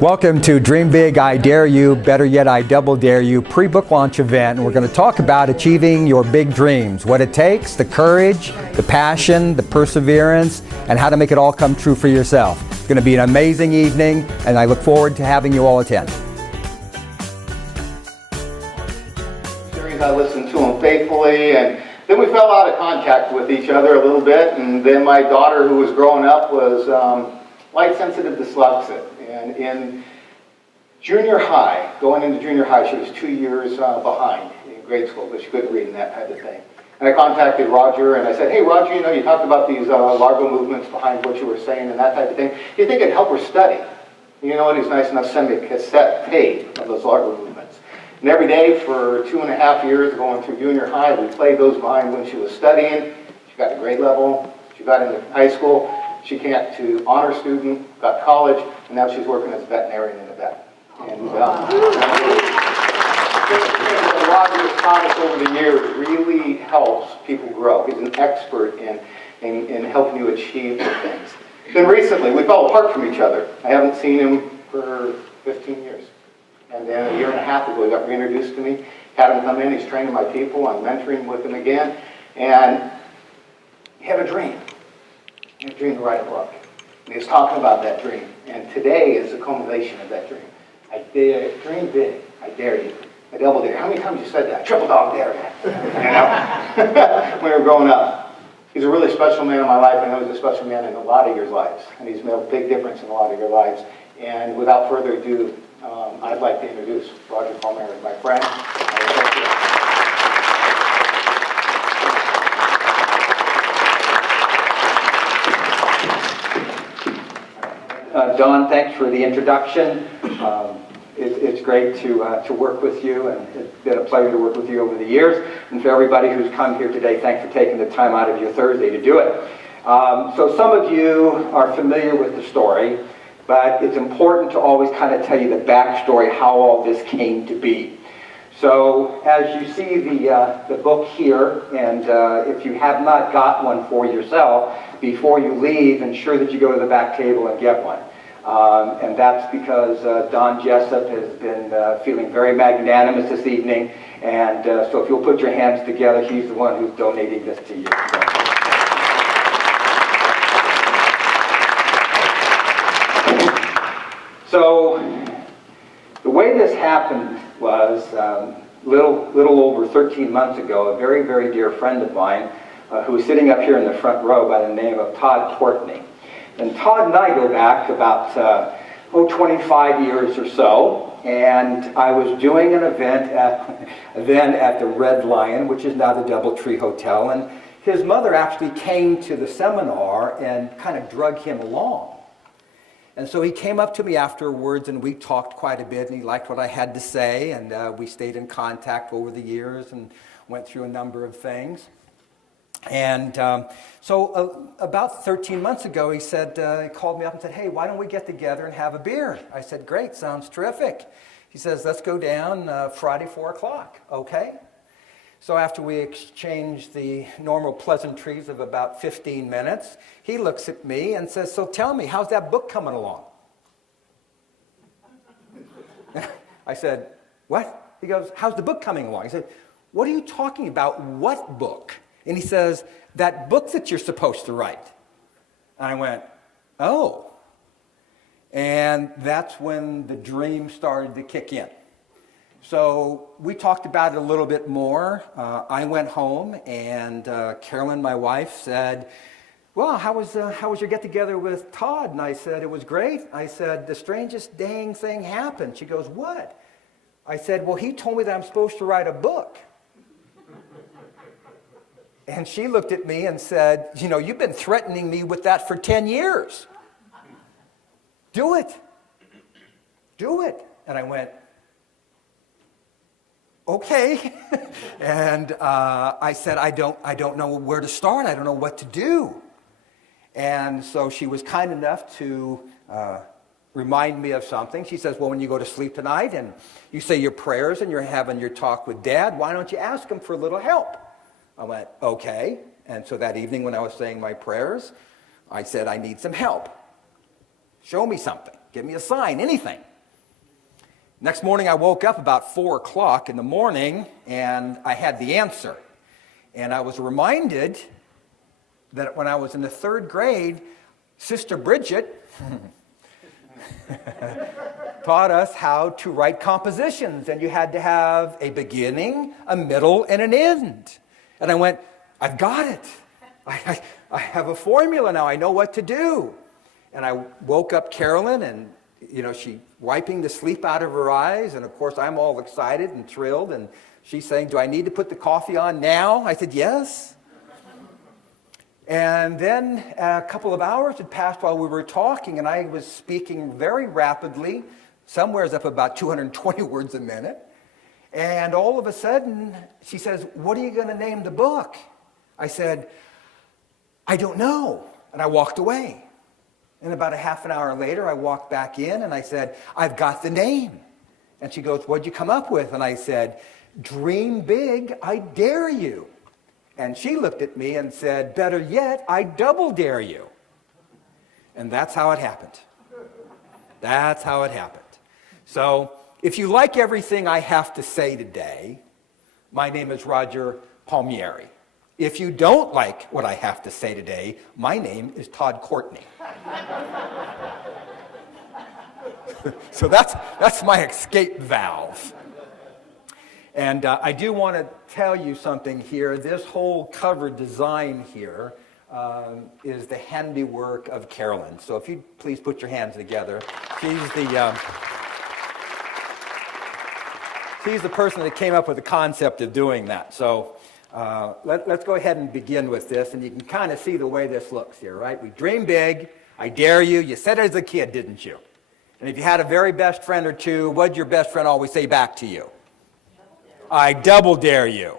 Welcome to Dream Big, I Dare You, Better Yet, I Double Dare You pre-book launch event. And we're going to talk about achieving your big dreams, what it takes, the courage, the passion, the perseverance, and how to make it all come true for yourself. It's going to be an amazing evening, and I look forward to having you all attend. I listened to them faithfully, and then we fell out of contact with each other a little bit, and then my daughter, who was growing up, was light-sensitive dyslexic. And in junior high, going into junior high, she was 2 years behind in grade school, but she couldn't read and that type of thing. And I contacted Roger, and I said, hey, Roger, you talked about these largo movements behind what you were saying and that type of thing. Do you think it'd help her study? You know what, he's nice enough to send me a cassette tape of those largo movements. And every day for 2.5 years going through junior high, we played those behind when she was studying. She got to grade level. She got into high school. She came to honor student, got college, and now she's working as a veterinarian in a vet. And Roger's comments over the years really helps people grow. He's an expert in helping you achieve things. Then recently, we fell apart from each other. I haven't seen him for 15 years. And then a year and a half ago, he got reintroduced to me, had him come in, he's training my people, I'm mentoring with him again, and he had a dream. He had a dream to write a book. And he was talking about that dream. And today is the culmination of that dream. I dare, dream big, I dare you. I double dare. How many times you said that? Triple dog dare when we were growing up. He's a really special man in my life. I know he's a special man in a lot of your lives. And he's made a big difference in a lot of your lives. And without further ado, I'd like to introduce Roger Palmieri, my friend. Don, thanks for the introduction. It's great to work with you, and it's been a pleasure to work with you over the years. And for everybody who's come here today, thanks for taking the time out of your Thursday to do it. So some of you are familiar with the story, but it's important to always kind of tell you the backstory, how all this came to be. So as you see the book here, and if you have not got one for yourself, before you leave, ensure that you go to the back table and get one. And that's because Don Jessup has been feeling very magnanimous this evening, and so if you'll put your hands together, he's the one who's donating this to you. So the way this happened was little over 13 months ago, a very, very dear friend of mine who was sitting up here in the front row by the name of Todd Courtney. And Todd and I go back about 25 years or so, and I was doing an event then at the Red Lion, which is now the Doubletree Hotel, and his mother actually came to the seminar and kind of drug him along. And so he came up to me afterwards, and we talked quite a bit, and he liked what I had to say, and we stayed in contact over the years and went through a number of things. And so about 13 months ago, he called me up and said, hey, why don't we get together and have a beer? I said, great, sounds terrific. He says, let's go down Friday, 4 o'clock. Okay. So after we exchanged the normal pleasantries of about 15 minutes, he looks at me and says, so tell me, how's that book coming along? I said, what? He goes, how's the book coming along? He said, what are you talking about? What book? And he says, that book that you're supposed to write. And I went, oh. And that's when the dream started to kick in. So we talked about it a little bit more. I went home, and Carolyn, my wife, said, well, how was your get-together with Todd? And I said, it was great. I said, the strangest dang thing happened. She goes, what? I said, well, he told me that I'm supposed to write a book. And she looked at me and said, you've been threatening me with that for 10 years. Do it. Do it. And I went, okay. And I said, I don't know where to start. I don't know what to do. And so she was kind enough to remind me of something. She says, well, when you go to sleep tonight and you say your prayers and you're having your talk with Dad, why don't you ask him for a little help? I went, okay. And so that evening when I was saying my prayers, I said, I need some help. Show me something. Give me a sign, anything. Next morning I woke up about 4 o'clock in the morning and I had the answer. And I was reminded that when I was in the 3rd grade, Sister Bridget taught us how to write compositions, and you had to have a beginning, a middle, and an end. And I went, I've got it. I have a formula now. I know what to do. And I woke up Carolyn, and she wiping the sleep out of her eyes, and of course I'm all excited and thrilled, and she's saying, do I need to put the coffee on now? I said, yes. And then a couple of hours had passed while we were talking, and I was speaking very rapidly, somewhere's up about 220 words a minute. And all of a sudden, she says, what are you going to name the book? I said, I don't know. And I walked away. And about a half an hour later, I walked back in, and I said, I've got the name. And she goes, what'd you come up with? And I said, Dream Big, I Dare You. And she looked at me and said, better yet, I double dare you. And that's how it happened. That's how it happened. So if you like everything I have to say today, my name is Roger Palmieri. If you don't like what I have to say today, my name is Todd Courtney. So that's my escape valve. And I do want to tell you something here. This whole cover design here is the handiwork of Carolyn. So if you please put your hands together. She's the person that came up with the concept of doing that. So let's go ahead and begin with this. And you can kind of see the way this looks here, right? We dream big. I dare you. You said it as a kid, didn't you? And if you had a very best friend or two, what'd your best friend always say back to you? I double dare you.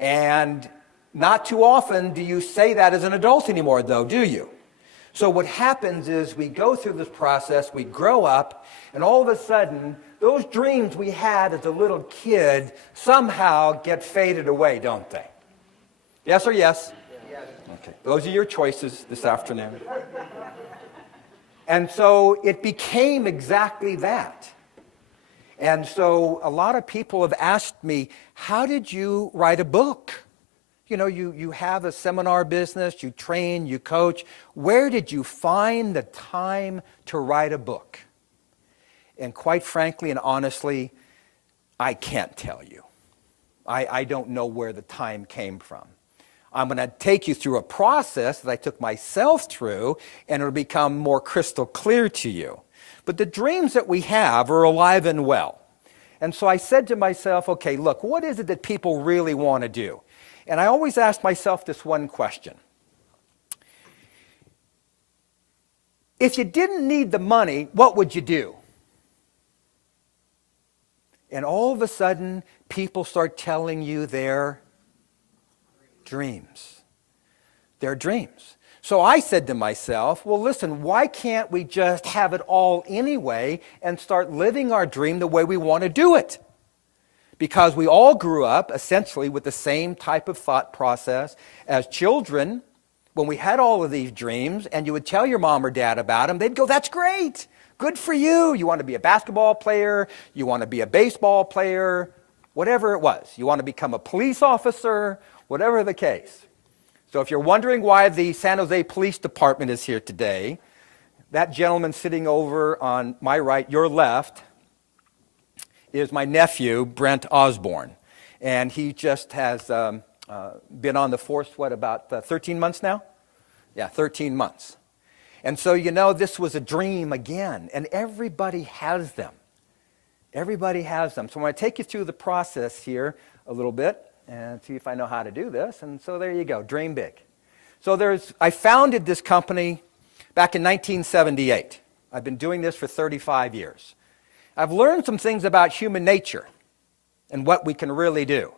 And not too often do you say that as an adult anymore, though, do you? So what happens is we go through this process, we grow up, and all of a sudden, those dreams we had as a little kid somehow get faded away, don't they? Yes or yes? Yes. Okay. Those are your choices this afternoon. And so it became exactly that. And so a lot of people have asked me, how did you write a book? You have a seminar business, you train, you coach. Where did you find the time to write a book? And quite frankly and honestly, I can't tell you. I don't know where the time came from. I'm going to take you through a process that I took myself through, and it'll become more crystal clear to you. But the dreams that we have are alive and well. And so I said to myself, okay, look, what is it that people really want to do? And I always ask myself this one question. If you didn't need the money, what would you do? And all of a sudden, people start telling you their dreams. Their dreams. So I said to myself, well, listen, why can't we just have it all anyway and start living our dream the way we want to do it? Because we all grew up essentially with the same type of thought process as children. When we had all of these dreams and you would tell your mom or dad about them, they'd go, that's great. Good for you. You want to be a basketball player. You want to be a baseball player. Whatever it was. You want to become a police officer. Whatever the case. So if you're wondering why the San Jose Police Department is here today, that gentleman sitting over on my right, your left, is my nephew, Brent Osborne. And he just has been on the force, about 13 months now? Yeah, 13 months. And so, this was a dream again, and everybody has them. Everybody has them. So I'm going to take you through the process here a little bit and see if I know how to do this. And so there you go, dream big. So I founded this company back in 1978. I've been doing this for 35 years. I've learned some things about human nature and what we can really do.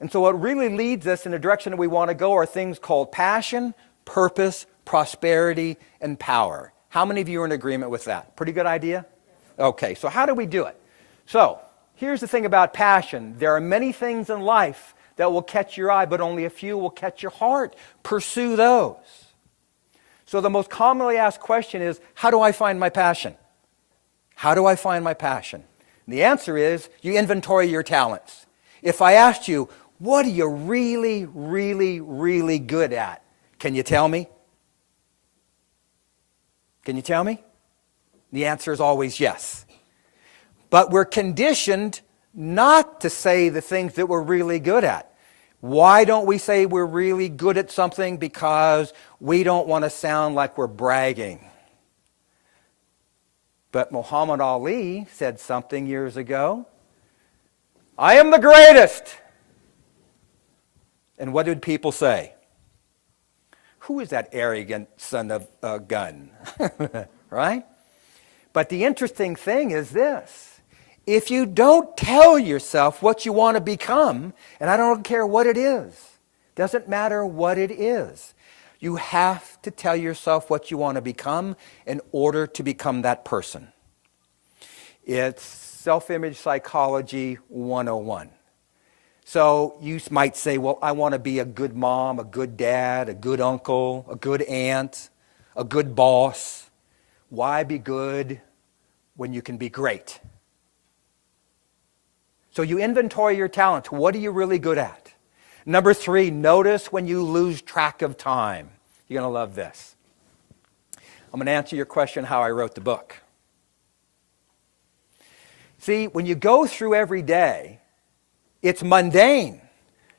And so what really leads us in the direction that we want to go are things called passion, purpose, prosperity, and power. How many of you are in agreement with that? Pretty good idea? Okay, so how do we do it? So here's the thing about passion. There are many things in life that will catch your eye, but only a few will catch your heart. Pursue those. So the most commonly asked question is, how do I find my passion? How do I find my passion? And the answer is you inventory your talents. If I asked you, what are you really, really, really good at? Can you tell me? Can you tell me? The answer is always yes. But we're conditioned not to say the things that we're really good at. Why don't we say we're really good at something? Because we don't want to sound like we're bragging. But Muhammad Ali said something years ago. I am the greatest. And what did people say? Who is that arrogant son of a gun? Right? But the interesting thing is this. If you don't tell yourself what you want to become, and I don't care what it is, doesn't matter what it is, you have to tell yourself what you want to become in order to become that person. It's self-image psychology 101. So you might say, well, I want to be a good mom, a good dad, a good uncle, a good aunt, a good boss. Why be good when you can be great? So you inventory your talents. What are you really good at? Number 3, notice when you lose track of time. You're going to love this. I'm going to answer your question how I wrote the book. See, when you go through every day, it's mundane.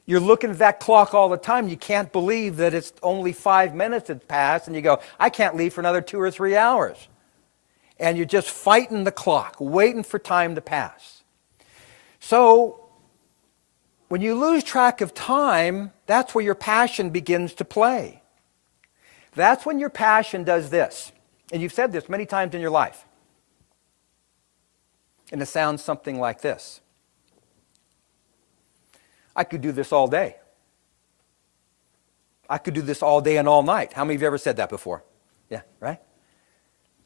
You're looking at that clock all the time. You can't believe that it's only 5 minutes that's passed, and you go, I can't leave for another 2 or 3 hours. And you're just fighting the clock, waiting for time to pass. So, when you lose track of time, that's where your passion begins to play. That's when your passion does this. And you've said this many times in your life. And it sounds something like this. I could do this all day. I could do this all day and all night. How many of you ever said that before? Yeah, right?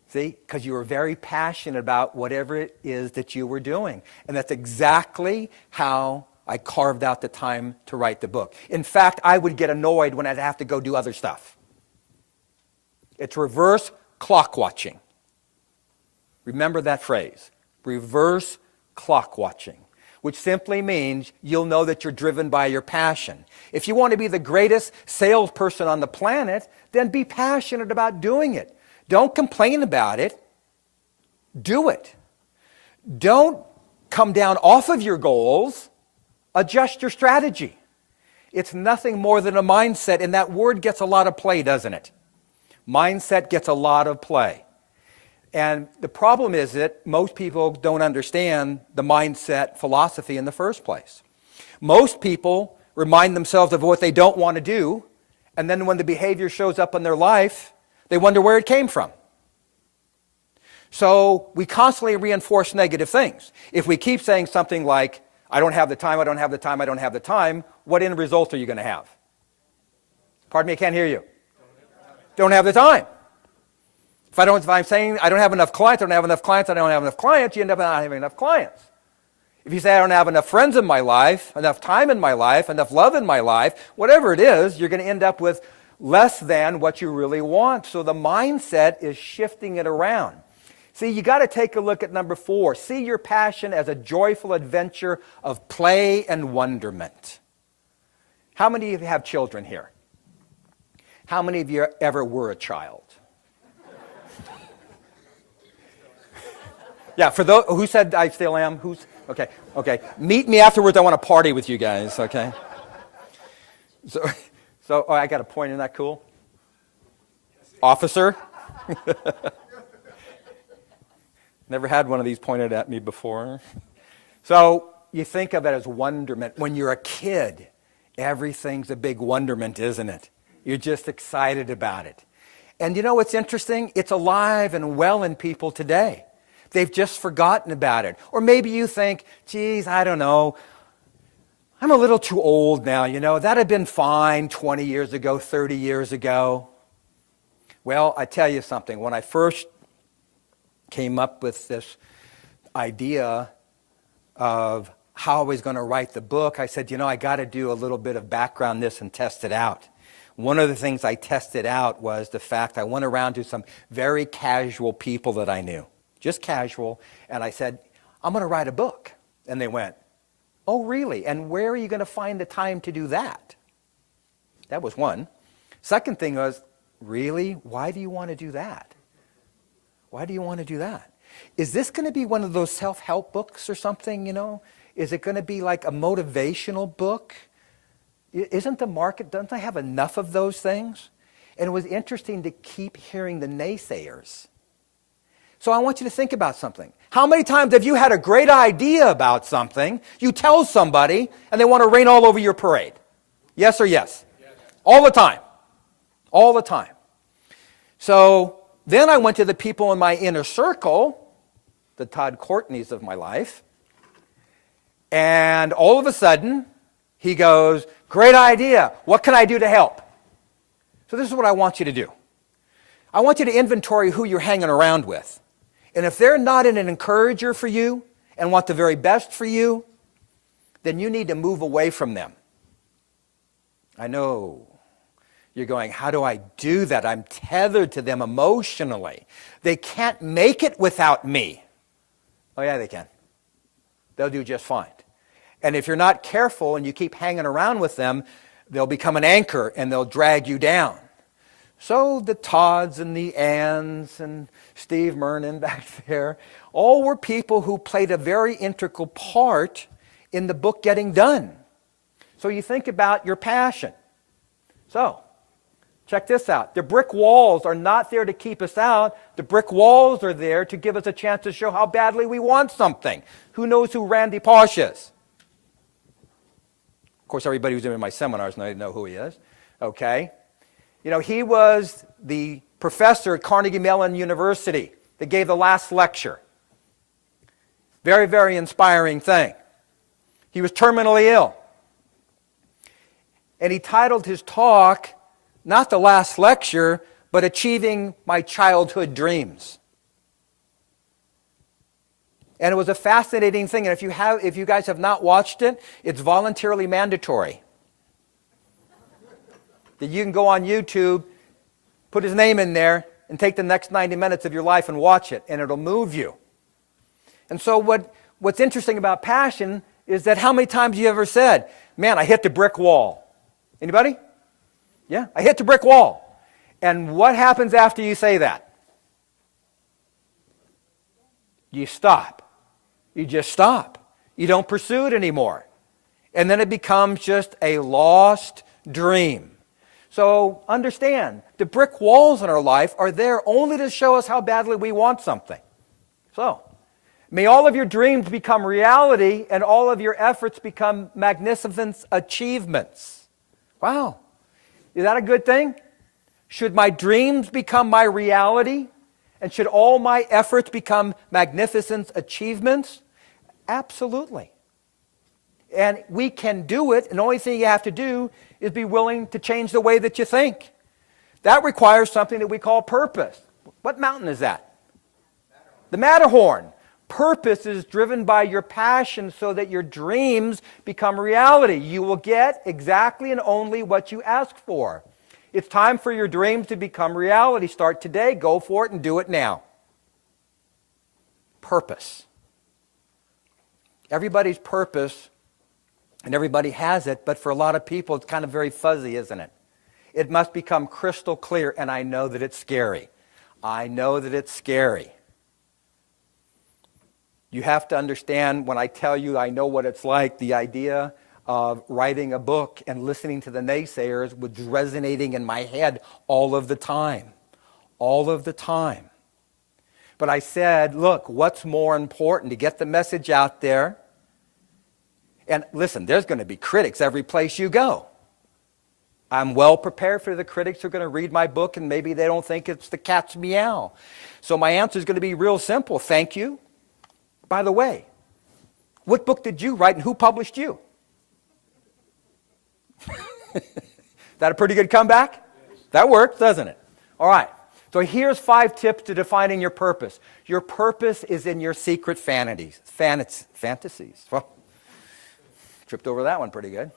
See, because you were very passionate about whatever it is that you were doing. And that's exactly how I carved out the time to write the book. In fact, I would get annoyed when I'd have to go do other stuff. It's reverse clock watching. Remember that phrase, reverse clock watching, which simply means you'll know that you're driven by your passion. If you want to be the greatest salesperson on the planet, then be passionate about doing it. Don't complain about it. Do it. Don't come down off of your goals. Adjust your strategy. It's nothing more than a mindset, and that word gets a lot of play, doesn't it? Mindset gets a lot of play. And the problem is that most people don't understand the mindset philosophy in the first place. Most people remind themselves of what they don't want to do, and then when the behavior shows up in their life, they wonder where it came from. So we constantly reinforce negative things. If we keep saying something like, I don't have the time, I don't have the time, I don't have the time, what end result are you going to have? Pardon me, I can't hear you. Don't have the time. If I'm saying I don't have enough clients, I don't have enough clients, I don't have enough clients, you end up not having enough clients. If you say I don't have enough friends in my life, enough time in my life, enough love in my life, whatever it is, you're going to end up with less than what you really want. So the mindset is shifting it around. See, you got to take a look at number 4. See your passion as a joyful adventure of play and wonderment. How many of you have children here? How many of you ever were a child? Yeah, for those who said I still am, okay. Meet me afterwards. I want to party with you guys. Okay. So I got a point. Isn't that cool? Officer. Never had one of these pointed at me before. So you think of it as wonderment. When you're a kid, everything's a big wonderment, isn't it? You're just excited about it. And you know what's interesting? It's alive and well in people today. They've just forgotten about it. Or maybe you think, geez, I don't know, I'm a little too old now, That had been fine 20 years ago, 30 years ago. Well, I tell you something. When I first came up with this idea of how I was going to write the book, I said, I got to do a little bit of background this and test it out. One of the things I tested out was the fact I went around to some very casual people that I knew. just casual, and I said, I'm going to write a book. And they went, oh, really? And where are you going to find the time to do that? That was one. Second thing was, really? Why do you want to do that? Why do you want to do that? Is this going to be one of those self-help books or something, you know? Is it going to be like a motivational book? Isn't the market, doesn't I have enough of those things? And it was interesting to keep hearing the naysayers. So I want you to think about something. How many times have you had a great idea about something, you tell somebody, and they want to rain all over your parade? Yes or yes? Yes. All the time. All the time. So then I went to the people in my inner circle, the Todd Courtneys of my life, and all of a sudden, he goes, great idea. What can I do to help? So this is what I want you to do. I want you to inventory who you're hanging around with. And if they're not an encourager for you and want the very best for you, then you need to move away from them. I know. You're going, how do I do that? I'm tethered to them emotionally. They can't make it without me. Oh yeah, they can. They'll do just fine. And if you're not careful and you keep hanging around with them, they'll become an anchor and they'll drag you down. So the Todds and the Anns and Steve Mernon back there, all were people who played a very integral part in the book getting done. So you think about your passion. So, check this out. The brick walls are not there to keep us out. The brick walls are there to give us a chance to show how badly we want something. Who knows who Randy Pausch is? Of course, everybody who's in my seminars know who he is. Okay. You know, he was the professor at Carnegie Mellon University that gave the last lecture. Very, very inspiring thing. He was terminally ill. And he titled his talk, not the last lecture, but Achieving My Childhood Dreams. And it was a fascinating thing. And if you guys have not watched it, it's voluntarily mandatory. That you can go on YouTube, put his name in there, and take the next 90 minutes of your life and watch it, and it'll move you. And so what's interesting about passion is that how many times you ever said, man, I hit the brick wall. Anybody? Yeah, I hit the brick wall. And what happens after you say that? You stop. You just stop. You don't pursue it anymore. And then it becomes just a lost dream. So understand, the brick walls in our life are there only to show us how badly we want something. So, may all of your dreams become reality and all of your efforts become magnificent achievements. Wow. Is that a good thing? Should my dreams become my reality? And should all my efforts become magnificent achievements? Absolutely. And we can do it, and the only thing you have to do is be willing to change the way that you think. That requires something that we call purpose. What mountain is that? The Matterhorn. Purpose is driven by your passion so that your dreams become reality. You will get exactly and only what you ask for. It's time for your dreams to become reality. Start today, go for it, and do it now. Purpose. Everybody's purpose, and everybody has it, but for a lot of people, it's kind of very fuzzy, isn't it? It must become crystal clear, and I know that it's scary. I know that it's scary. You have to understand when I tell you I know what it's like, the idea of writing a book and listening to the naysayers was resonating in my head all of the time. All of the time. But I said, look, what's more important? To get the message out there. And listen, there's going to be critics every place you go. I'm well prepared for the critics who are going to read my book and maybe they don't think it's the cat's meow. So my answer is going to be real simple. Thank you. By the way, what book did you write and who published you? That a pretty good comeback? That works, doesn't it? All right. So here's 5 tips to defining your purpose. Your purpose is in your secret fantasies. Fantasies. Well, tripped over that one pretty good.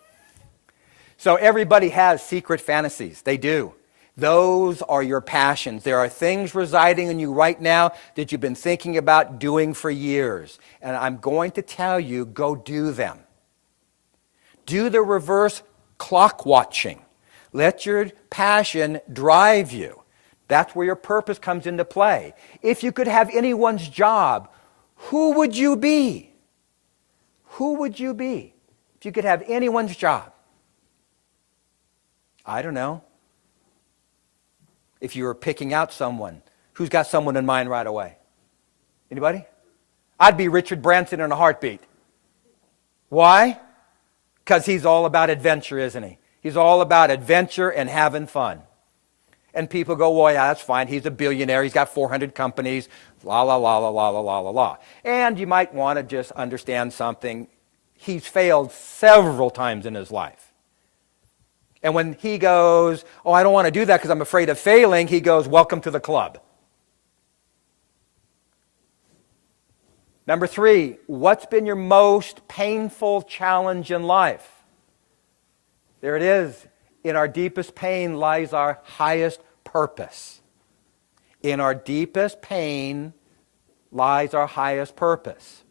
So everybody has secret fantasies. They do. Those are your passions. There are things residing in you right now that you've been thinking about doing for years. And I'm going to tell you, go do them. Do the reverse clock watching. Let your passion drive you. That's where your purpose comes into play. If you could have anyone's job, who would you be? Who would you be if you could have anyone's job? I don't know. If you were picking out someone, who's got someone in mind right away? Anybody? I'd be Richard Branson in a heartbeat. Why? Because he's all about adventure, isn't he? He's all about adventure and having fun. And people go, well, yeah, that's fine. He's a billionaire. He's got 400 companies. La, la, la, la, la, la, la, la, la. And you might want to just understand something. He's failed several times in his life. And when he goes, oh, I don't want to do that because I'm afraid of failing, he goes, welcome to the club. Number 3, what's been your most painful challenge in life? There it is. In our deepest pain lies our highest purpose. In our deepest pain lies our highest purpose.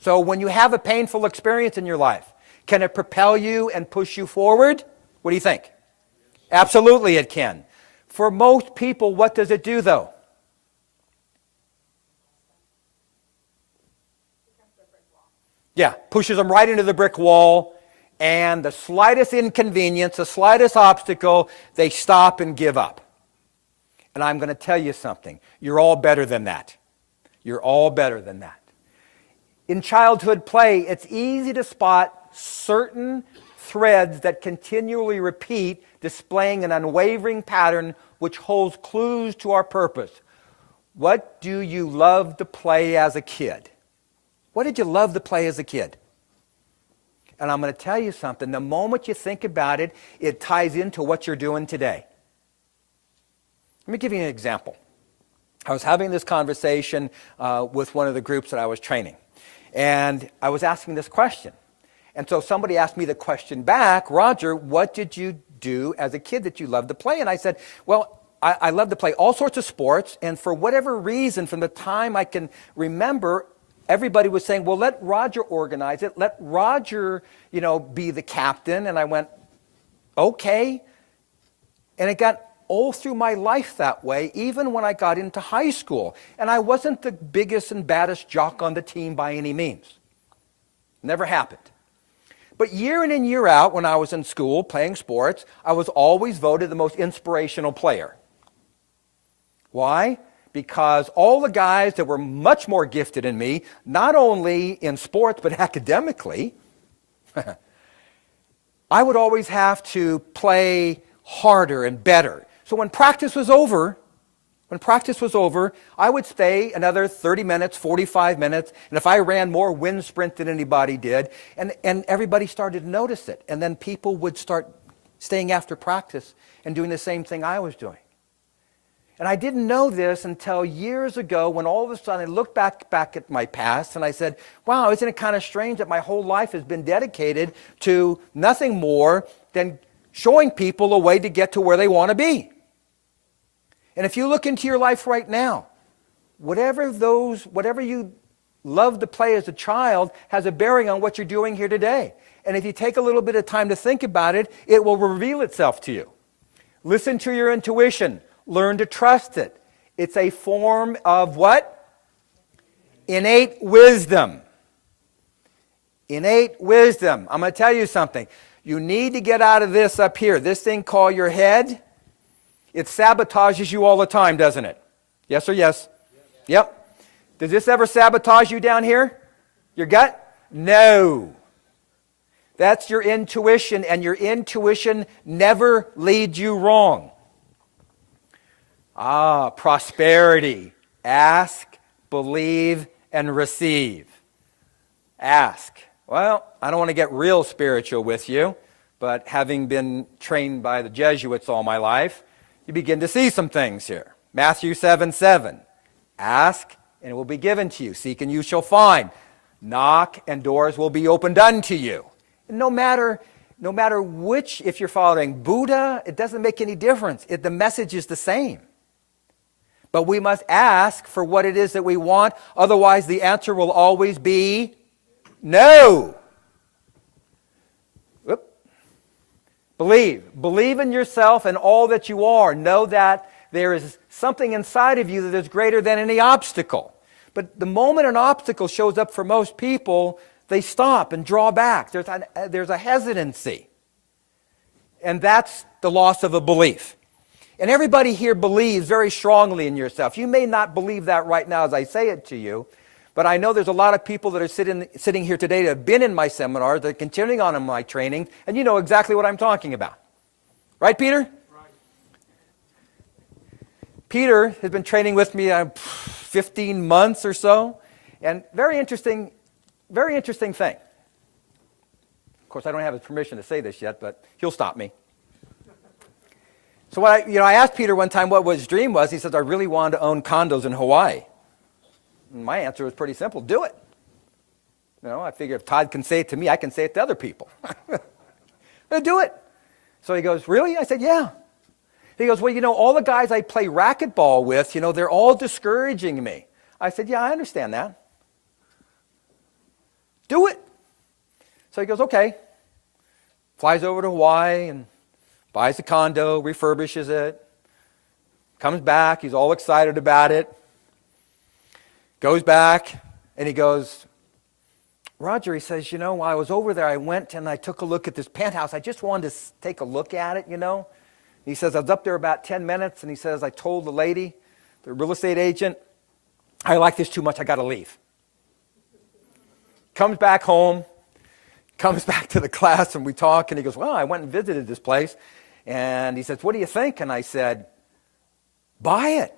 So when you have a painful experience in your life, can it propel you and push you forward? What do you think? Absolutely it can. For most people, what does it do though? Yeah, pushes them right into the brick wall, and the slightest inconvenience, the slightest obstacle, they stop and give up. And I'm going to tell you something. You're all better than that. You're all better than that. In childhood play, it's easy to spot certain threads that continually repeat, displaying an unwavering pattern which holds clues to our purpose. What do you love to play as a kid? What did you love to play as a kid? And I'm going to tell you something. The moment you think about it, it ties into what you're doing today. Let me give you an example. I was having this conversation with one of the groups that I was training. And I was asking this question. And so somebody asked me the question back, Roger, what did you do as a kid that you loved to play? And I said, well, I love to play all sorts of sports. And for whatever reason, from the time I can remember, everybody was saying, well, let Roger organize it. Let Roger, be the captain. And I went, okay. And it got all through my life that way, even when I got into high school. And I wasn't the biggest and baddest jock on the team by any means. Never happened. But year in and year out, when I was in school playing sports, I was always voted the most inspirational player. Why? Because all the guys that were much more gifted than me, not only in sports but academically, I would always have to play harder and better. So when practice was over, I would stay another 30 minutes, 45 minutes, and if I ran more wind sprint than anybody did, and everybody started to notice it. And then people would start staying after practice and doing the same thing I was doing. And I didn't know this until years ago when all of a sudden I looked back at my past and I said, wow, isn't it kind of strange that my whole life has been dedicated to nothing more than showing people a way to get to where they want to be. And if you look into your life right now, whatever you loved to play as a child has a bearing on what you're doing here today. And if you take a little bit of time to think about it, it will reveal itself to you. Listen to your intuition. Learn to trust it. It's a form of what? Innate wisdom. Innate wisdom. I'm going to tell you something. You need to get out of this up here. This thing called your head. It sabotages you all the time, doesn't it? Yes or yes? Yep. Does this ever sabotage you down here? Your gut? No. That's your intuition, and your intuition never leads you wrong. Prosperity. Ask, believe, and receive. Ask. Well, I don't want to get real spiritual with you, but having been trained by the Jesuits all my life, you begin to see some things here. Matthew 7:7. Ask, and it will be given to you. Seek, and you shall find. Knock, and doors will be opened unto you. And no matter No matter which, if you're following Buddha, it doesn't make any difference. The message is the same. But we must ask for what it is that we want. Otherwise, the answer will always be no. Whoop. Believe. Believe in yourself and all that you are. Know that there is something inside of you that is greater than any obstacle. But the moment an obstacle shows up for most people, they stop and draw back. There's a hesitancy. And that's the loss of a belief. And everybody here believes very strongly in yourself. You may not believe that right now as I say it to you, but I know there's a lot of people that are sitting here today that have been in my seminars, that are continuing on in my training, and you know exactly what I'm talking about. Right, Peter? Right. Peter has been training with me 15 months or so, and very interesting thing. Of course, I don't have his permission to say this yet, but he'll stop me. So I asked Peter one time what his dream was. He says, I really wanted to own condos in Hawaii. And my answer was pretty simple: do it. I figure if Todd can say it to me, I can say it to other people. Do it. So he goes, really? I said, yeah. He goes, well, all the guys I play racquetball with, they're all discouraging me. I said, yeah, I understand that. Do it. So he goes, okay. Flies over to Hawaii and buys a condo, refurbishes it, comes back, he's all excited about it, goes back, and he goes, Roger, he says, while I was over there, I went and I took a look at this penthouse. I just wanted to take a look at it, He says, I was up there about 10 minutes, and he says, I told the lady, the real estate agent, I like this too much, I got to leave. Comes back home, comes back to the class, and we talk, and he goes, well, I went and visited this place. And he says, what do you think? And I said, buy it.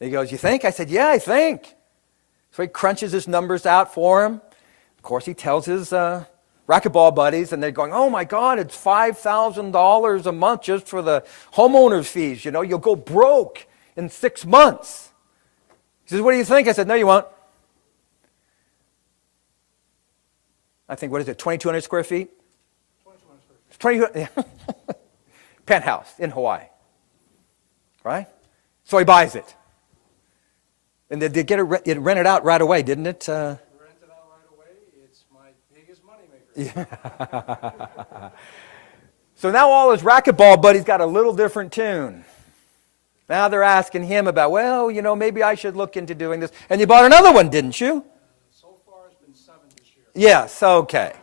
He goes, you think? I said, yeah, I think. So he crunches his numbers out for him. Of course, he tells his racquetball buddies, and they're going, oh my God, it's $5,000 a month just for the homeowner's fees. You'll go broke in 6 months. He says, what do you think? I said, no, you won't. I think, what is it, 2,200 square feet? 2,200 square feet. Penthouse in Hawaii. Right? So he buys it. And they get it rented out right away, didn't it? Rented out right away. It's my biggest moneymaker. Yeah. So now all his racquetball buddies got a little different tune. Now they're asking him about, well, maybe I should look into doing this. And you bought another one, didn't you? So far it's been 7 this year. Yes, okay.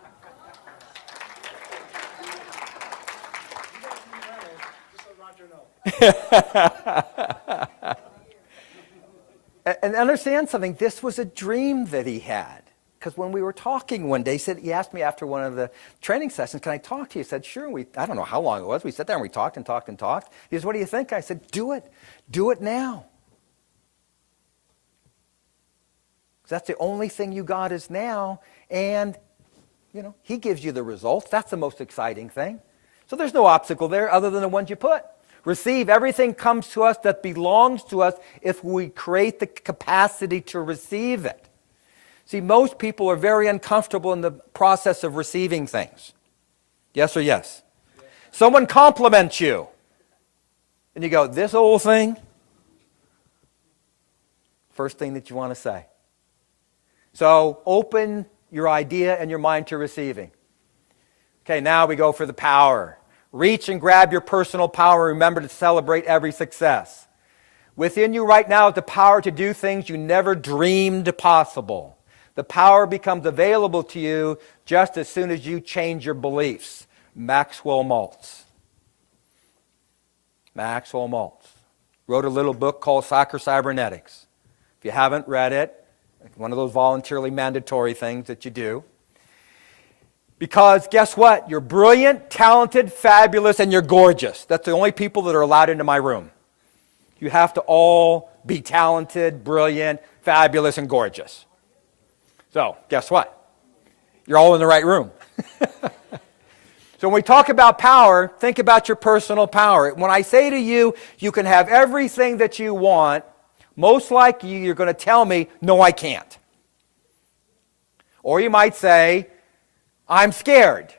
And understand something, this was a dream that he had. Because when we were talking one day, he asked me after one of the training sessions, can I talk to you? I said, sure. I don't know how long it was. We sat there and we talked and talked and talked. He says, what do you think? I said, do it. Do it now. Because that's the only thing you got is now. And, he gives you the results. That's the most exciting thing. So there's no obstacle there other than the ones you put. Receive. Everything comes to us that belongs to us if we create the capacity to receive it. See, most people are very uncomfortable in the process of receiving things. Yes or yes? Yes. Someone compliments you. And you go, this old thing? First thing that you want to say. So open your idea and your mind to receiving. Okay, now we go for the power. Reach and grab your personal power. Remember to celebrate every success. Within you right now is the power to do things you never dreamed possible. The power becomes available to you just as soon as you change your beliefs. Maxwell Maltz. Maxwell Maltz wrote a little book called Soccer Cybernetics. If you haven't read it, one of those voluntarily mandatory things that you do. Because guess what? You're brilliant, talented, fabulous, and you're gorgeous. That's the only people that are allowed into my room. You have to all be talented, brilliant, fabulous, and gorgeous. So, guess what? You're all in the right room. So when we talk about power, think about your personal power. When I say to you, you can have everything that you want, most likely you're going to tell me, no, I can't. Or you might say, I'm scared.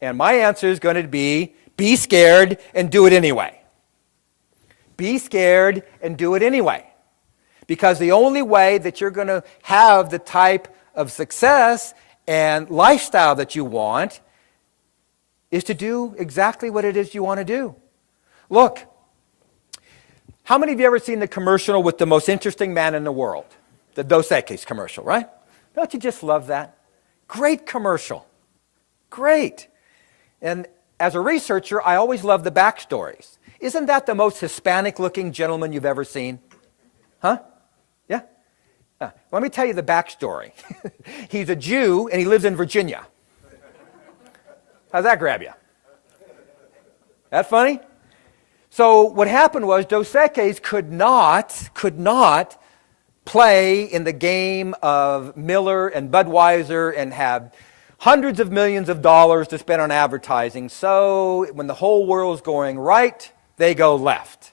And my answer is going to be scared and do it anyway. Be scared and do it anyway. Because the only way that you're going to have the type of success and lifestyle that you want is to do exactly what it is you want to do. Look, how many of you ever seen the commercial with the most interesting man in the world? The Dos Equis commercial, right? Don't you just love that? Great commercial. Great. And as a researcher, I always love the backstories. Isn't that the most Hispanic-looking gentleman you've ever seen? Huh? Yeah? Let me tell you the backstory. He's a Jew, and he lives in Virginia. How's that grab you? That funny? So what happened was Dos Equis could not play in the game of Miller and Budweiser and have hundreds of millions of dollars to spend on advertising. So when the whole world's going right, they go left.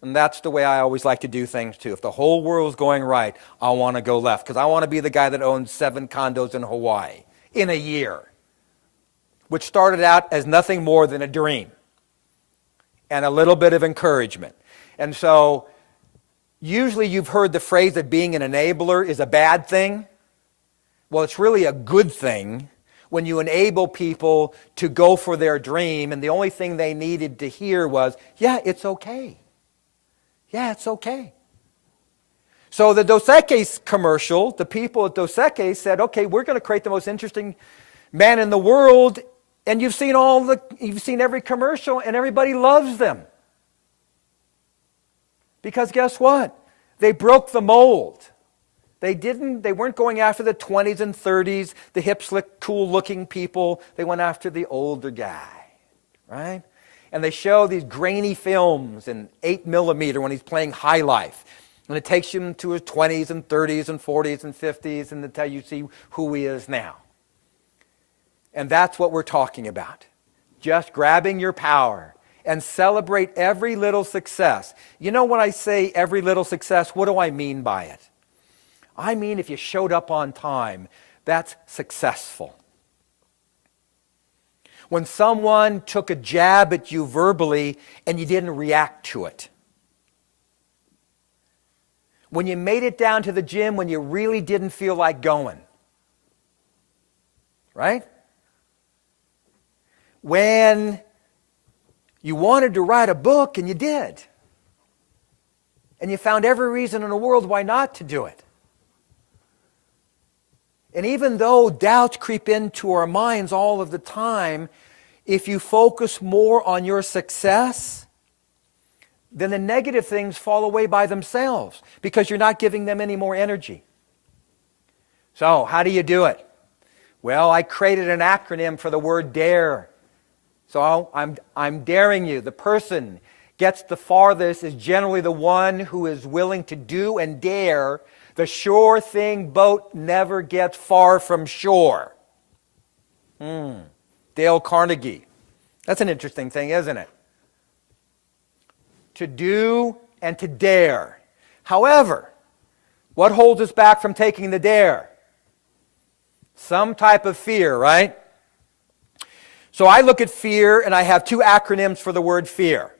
And that's the way I always like to do things too. If the whole world's going right, I want to go left because I want to be the guy that owns 7 condos in Hawaii in a year, which started out as nothing more than a dream and a little bit of encouragement. And so usually you've heard the phrase that being an enabler is a bad thing. Well, it's really a good thing when you enable people to go for their dream, and the only thing they needed to hear was, yeah, it's okay. Yeah, it's okay. So the Dos Equis commercial, the people at Dos Equis said, okay, we're going to create the most interesting man in the world, and you've seen every commercial, and everybody loves them. Because guess what? They broke the mold. They weren't going after the 20s and 30s, the hip, slick, cool-looking people. They went after the older guy, right? And they show these grainy films in 8mm when he's playing high life. And it takes him to his 20s and 30s and 40s and 50s and until you see who he is now. And that's what we're talking about. Just grabbing your power and celebrate every little success. You know, when I say every little success, what do I mean by it? I mean, if you showed up on time, that's successful. When someone took a jab at you verbally and you didn't react to it. When you made it down to the gym when you really didn't feel like going. Right? When you wanted to write a book and you did. And you found every reason in the world why not to do it. And even though doubts creep into our minds all of the time, if you focus more on your success, then the negative things fall away by themselves because you're not giving them any more energy. So, how do you do it? Well, I created an acronym for the word DARE. So, I'm daring you. The person gets the farthest is generally the one who is willing to do and dare. The sure thing boat never gets far from shore. Dale Carnegie. That's an interesting thing, isn't it? To do and to dare. However, what holds us back from taking the dare? Some type of fear, right? So I look at fear and I have 2 acronyms for the word fear.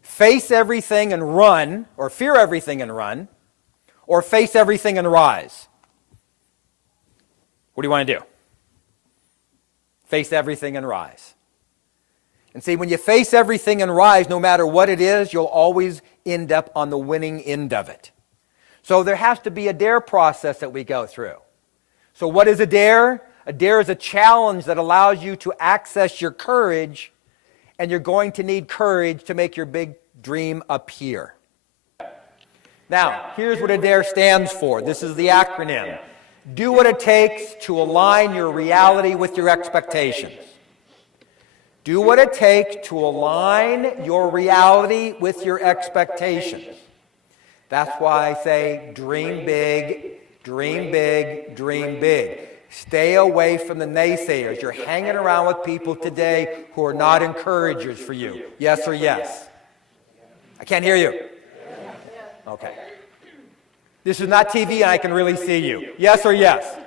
Face everything and run, or fear everything and run, or face everything and rise. What do you want to do? Face everything and rise. And see, when you face everything and rise, no matter what it is, you'll always end up on the winning end of it. So there has to be a dare process that we go through. So what is a dare? A dare is a challenge that allows you to access your courage, and you're going to need courage to make your big dream appear. Now, here's what a dare stands for. This is the acronym. Do what it takes to align your reality with your expectations. Do what it takes to align your reality with your expectations. That's why I say dream big, dream big, dream big. Stay away from the naysayers. You're hanging around with people today who are not encouragers for you. Yes or yes? I can't hear you. Okay. This is not TV and I can really see you. Yes or yes?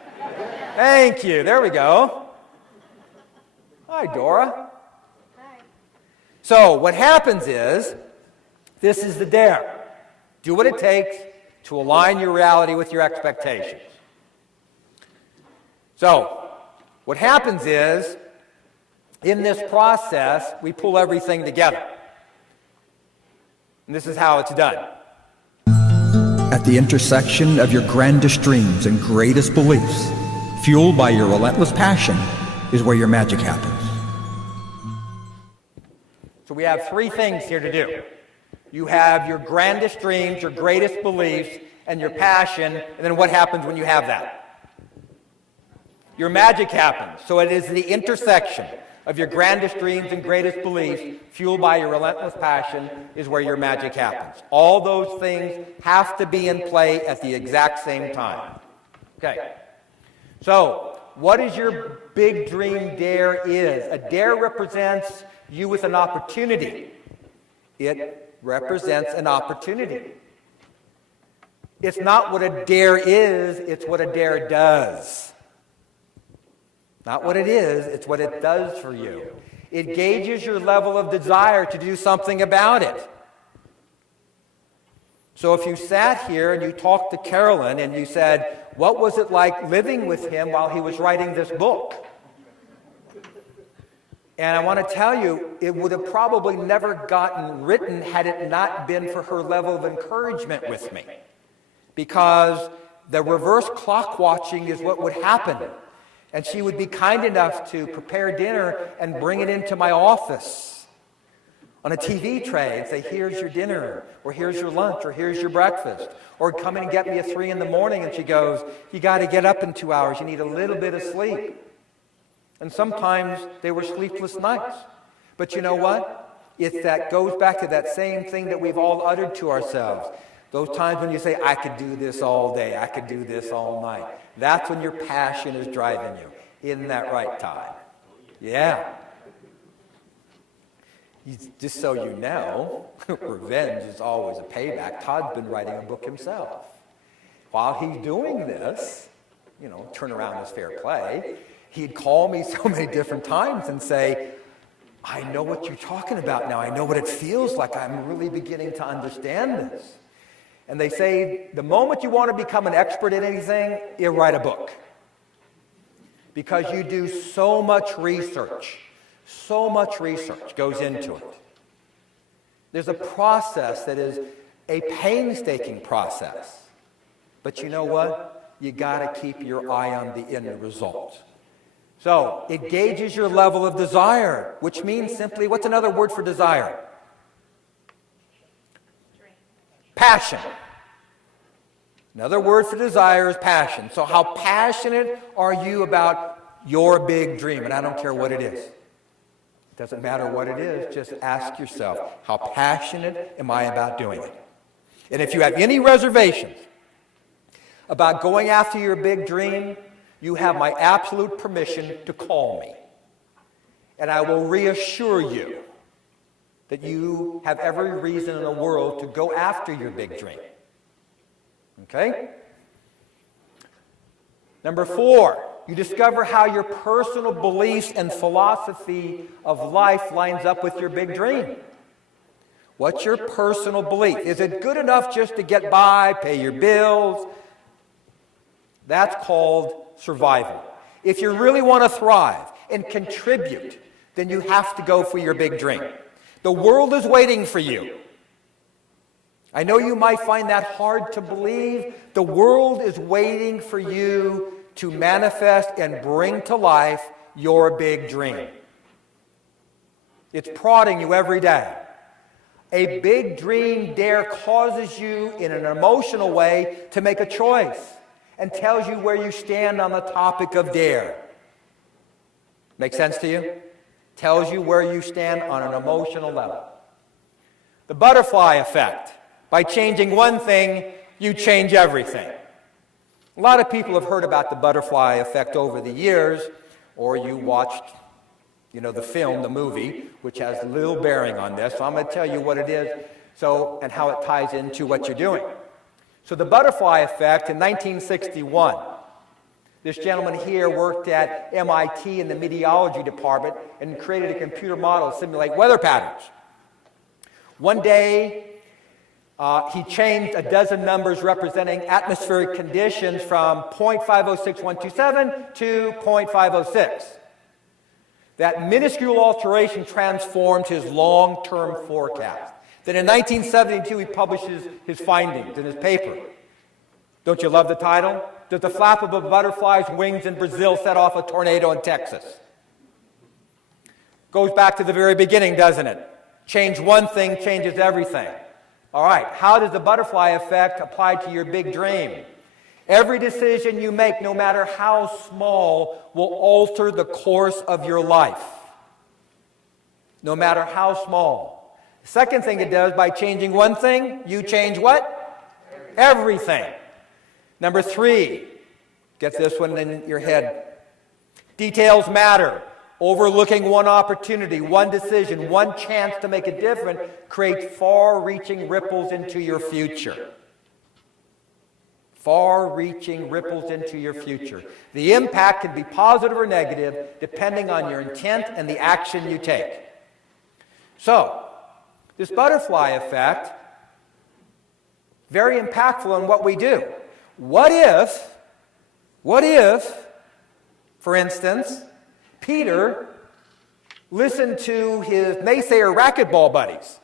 Thank you. There we go. Hi, Dora. Hi. So what happens is, this is the dare. Do what it takes to align your reality with your expectations. So what happens is, in this process, we pull everything together. And this is how it's done. At the intersection of your grandest dreams and greatest beliefs, fueled by your relentless passion, is where your magic happens. So we have three things here to do. You have your grandest dreams, your greatest beliefs, and your passion, and then what happens when you have that? Your magic happens. So it is the intersection of your grandest dreams and greatest beliefs, fueled by your relentless passion, is where your magic happens. All those things have to be in play at the exact same time. Okay. So, what is your big dream dare is? A dare represents you with an opportunity. It represents an opportunity. It's not what a dare is, it's what a dare does. Not what it is, it's what it does for you. It gauges your level of desire to do something about it. So if you sat here and you talked to Carolyn and you said, what was it like living with him while he was writing this book? And I want to tell you, it would have probably never gotten written had it not been for her level of encouragement with me. Because the reverse clock watching is what would happen. And she would be kind enough to prepare dinner and bring it into my office on a TV tray and say, here's your dinner, or here's your lunch, or here's your breakfast. Or come in and get me at 3 in the morning, and she goes, you got to get up in 2 hours. You need a little bit of sleep. And sometimes they were sleepless nights. But you know what? That goes back to that same thing that we've all uttered to ourselves. Those times when you say, I could do this all day, I could do this all night. That's when your passion is driving you, in that right time. Yeah. Just so you know, revenge is always a payback. Todd's been writing a book himself. While he's doing this, turn around is fair play, he'd call me so many different times and say, I know what you're talking about now. I know what it feels like. I'm really beginning to understand this. And they say, the moment you want to become an expert in anything, you write a book. Because you do so much research. So much research goes into it. There's a process that is a painstaking process. But you know what? You got to keep your eye on the end result. So, it gauges your level of desire, which means simply, what's another word for desire? Passion. Another word for desire is passion. So how passionate are you about your big dream? And I don't care what it is. It doesn't matter what it is. Just ask yourself, how passionate am I about doing it? And if you have any reservations about going after your big dream, you have my absolute permission to call me. And I will reassure you that you have every reason in the world to go after your big dream. Okay? Number 4, you discover how your personal beliefs and philosophy of life lines up with your big dream. What's your personal belief? Is it good enough just to get by, pay your bills? That's called survival. If you really want to thrive and contribute, then you have to go for your big dream. The world is waiting for you. I know you might find that hard to believe. The world is waiting for you to manifest and bring to life your big dream. It's prodding you every day. A big dream dare causes you in an emotional way to make a choice and tells you where you stand on the topic of dare. Make sense to you? Tells you where you stand on an emotional level. The butterfly effect. By changing one thing, you change everything. A lot of people have heard about the butterfly effect over the years, or you watched, the film, the movie, which has little bearing on this. So I'm going to tell you what it is, and how it ties into what you're doing. So the butterfly effect in 1961, This gentleman here worked at MIT in the meteorology department and created a computer model to simulate weather patterns. One day, he changed a dozen numbers representing atmospheric conditions from 0.506127 to 0.506. That minuscule alteration transformed his long-term forecast. Then in 1972, he publishes his findings in his paper. Don't you love the title? Does the flap of a butterfly's wings in Brazil set off a tornado in Texas? Goes back to the very beginning, doesn't it? Change one thing changes everything. All right, how does the butterfly effect apply to your big dream? Every decision you make, no matter how small, will alter the course of your life. No matter how small. The second thing it does, by changing one thing, you change what? Everything. Number 3, get this one in your head. Details matter. Overlooking one opportunity, one decision, one chance to make a difference creates far-reaching ripples into your future. Far-reaching ripples into your future. The impact can be positive or negative depending on your intent and the action you take. So, this butterfly effect, very impactful in what we do. What if, for instance, Peter listened to his naysayer racquetball buddies?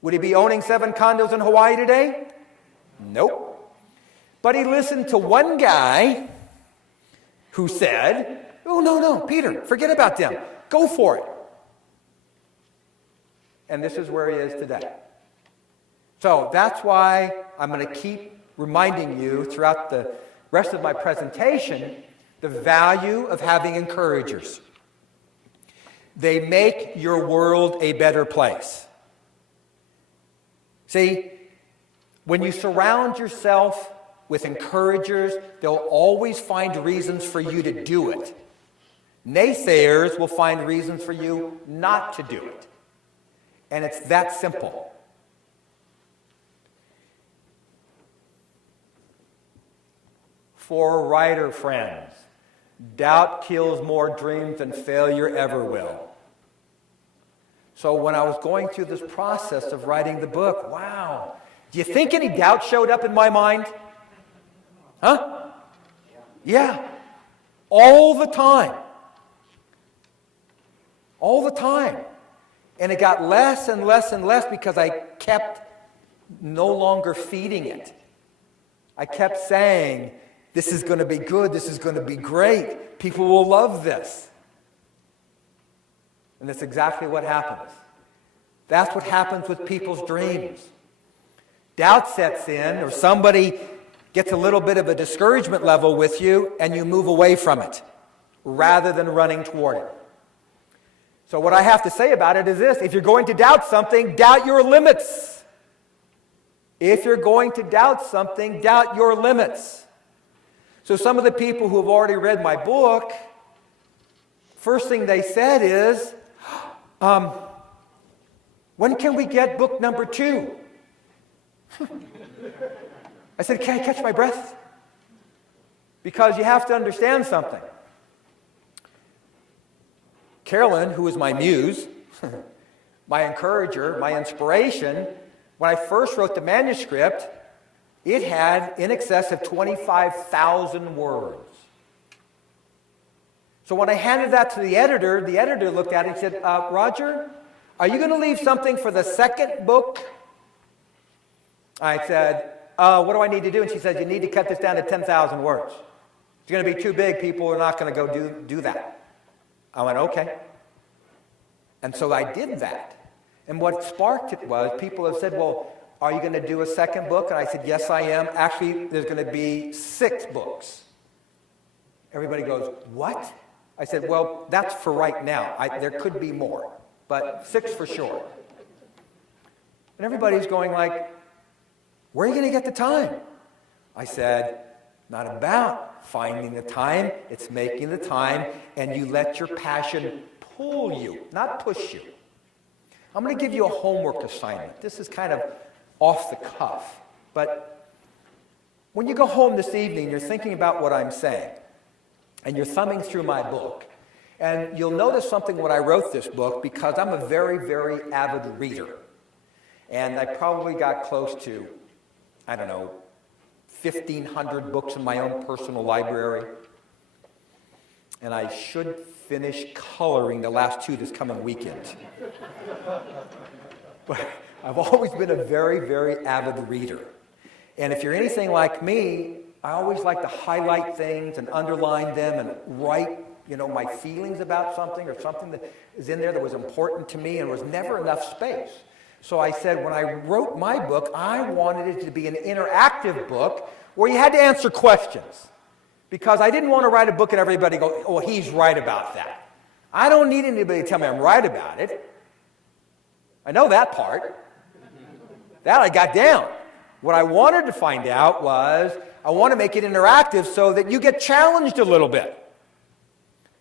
Would he be owning 7 condos in Hawaii today? Nope. But he listened to one guy who said, oh, no, Peter, forget about them. Go for it. And this is where he is today. So that's why I'm going to keep reminding you throughout the rest of my presentation the value of having encouragers. They make your world a better place. See, when you surround yourself with encouragers, they'll always find reasons for you to do it. Naysayers will find reasons for you not to do it. And it's that simple. For writer friends, doubt kills more dreams than failure ever will. So when I was going through this process of writing the book, wow, do you think any doubt showed up in my mind? Huh? Yeah. All the time. All the time. And it got less and less and less because I kept no longer feeding it. I kept saying, this is going to be good, this is going to be great, people will love this. And that's exactly what happens. That's what happens with people's dreams. Doubt sets in, or somebody gets a little bit of a discouragement level with you, and you move away from it rather than running toward it. So what I have to say about it is this: if you're going to doubt something, doubt your limits. If you're going to doubt something, doubt your limits. So some of the people who have already read my book, first thing they said is, when can we get book number 2? I said, can I catch my breath? Because you have to understand something. Carolyn, who is my muse, my encourager, my inspiration, when I first wrote the manuscript, it had in excess of 25,000 words. So when I handed that to the editor looked at it and said, Roger, are you going to leave something for the second book? I said, what do I need to do? And she said, you need to cut this down to 10,000 words. It's going to be too big. People are not going to go do that. I went, okay. And so I did that. And what sparked it was people have said, well, are you going to do a second book? And I said, yes, I am. Actually, there's going to be 6 books. Everybody goes, what? I said, well, that's for right now. There could be more, but 6 for sure. And everybody's going like, where are you going to get the time? I said, not about finding the time. It's making the time, and you let your passion pull you, not push you. I'm going to give you a homework assignment. This is kind of off the cuff, but When you go home this evening, you're thinking about what I'm saying, and you're thumbing through my book, and you'll notice something when I wrote this book, because I'm a very, very avid reader. And I probably got close to, 1,500 books in my own personal library. And I should finish coloring the last 2 this coming weekend. But I've always been a very, very avid reader. And if you're anything like me, I always like to highlight things and underline them and write, my feelings about something or something that is in there that was important to me, and there was never enough space. So I said, when I wrote my book, I wanted it to be an interactive book where you had to answer questions. Because I didn't want to write a book and everybody go, oh, he's right about that. I don't need anybody to tell me I'm right about it. I know that part. That I got down. What I wanted to find out was, I want to make it interactive so that you get challenged a little bit.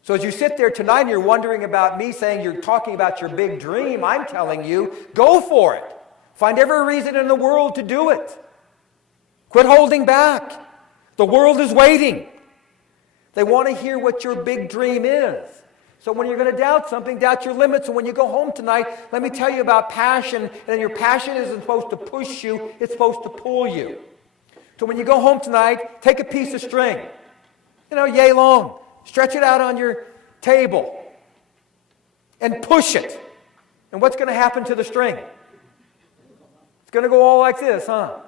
So as you sit there tonight and you're wondering about me saying you're talking about your big dream, I'm telling you, go for it. Find every reason in the world to do it. Quit holding back. The world is waiting. They want to hear what your big dream is. So when you're going to doubt something, doubt your limits. And when you go home tonight, let me tell you about passion. And your passion isn't supposed to push you, it's supposed to pull you. So when you go home tonight, take a piece of string, yay long. Stretch it out on your table and push it. And what's going to happen to the string? It's going to go all like this, huh?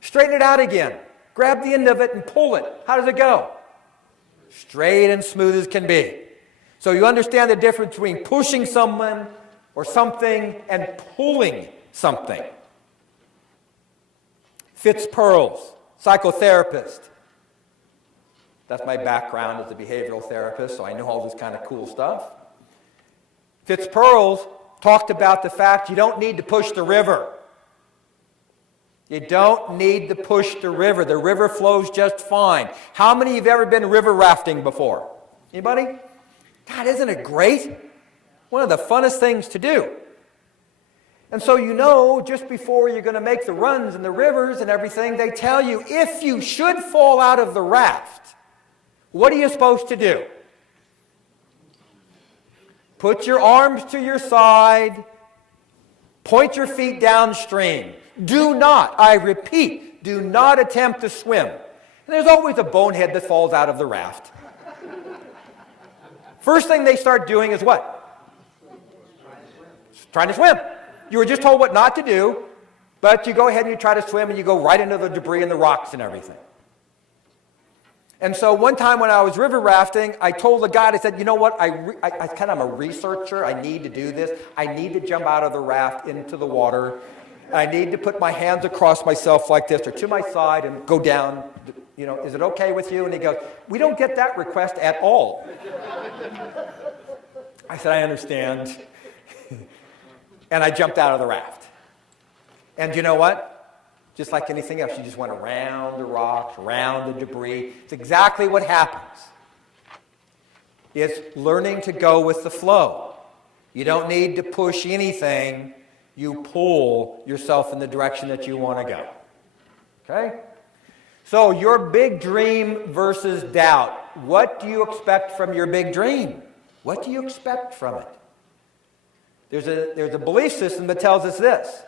Straighten it out again. Grab the end of it and pull it. How does it go? Straight and smooth as can be. So you understand the difference between pushing someone or something and pulling something. Fitz Perls, psychotherapist. That's my background as a behavioral therapist, so I know all this kind of cool stuff. Fitz Perls talked about the fact you don't need to push the river. You don't need to push the river. The river flows just fine. How many of you have ever been river rafting before? Anybody? God, isn't it great? One of the funnest things to do. And so just before you're going to make the runs and the rivers and everything, they tell you if you should fall out of the raft, what are you supposed to do? Put your arms to your side, point your feet downstream. Do not, I repeat, do not attempt to swim. And there's always a bonehead that falls out of the raft. First thing they start doing is what? Trying to swim. You were just told what not to do, but you go ahead and you try to swim and you go right into the debris and the rocks and everything. And so one time when I was river rafting, I told the guide, I said, you know what, I'm a researcher, I need to do this. I need to jump out of the raft into the water. I need to put my hands across myself like this or to my side and go down. Is it okay with you? And he goes, we don't get that request at all. I said, I understand. And I jumped out of the raft. And you know what? Just like anything else, you just went around the rocks, around the debris. It's exactly what happens. It's learning to go with the flow. You don't need to push anything. You pull yourself in the direction that you want to go. Okay? So your big dream versus doubt. What do you expect from your big dream? What do you expect from it? There's a belief system that tells us this.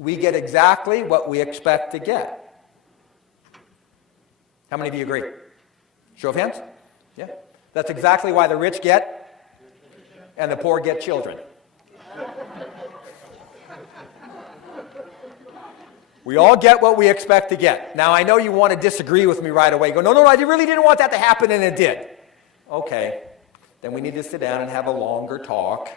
We get exactly what we expect to get. How many of you agree? Show of hands? Yeah. That's exactly why the rich get and the poor get children. We all get what we expect to get. Now, I know you want to disagree with me right away. Go, no, I really didn't want that to happen, and it did. Okay. Then we need to sit down and have a longer talk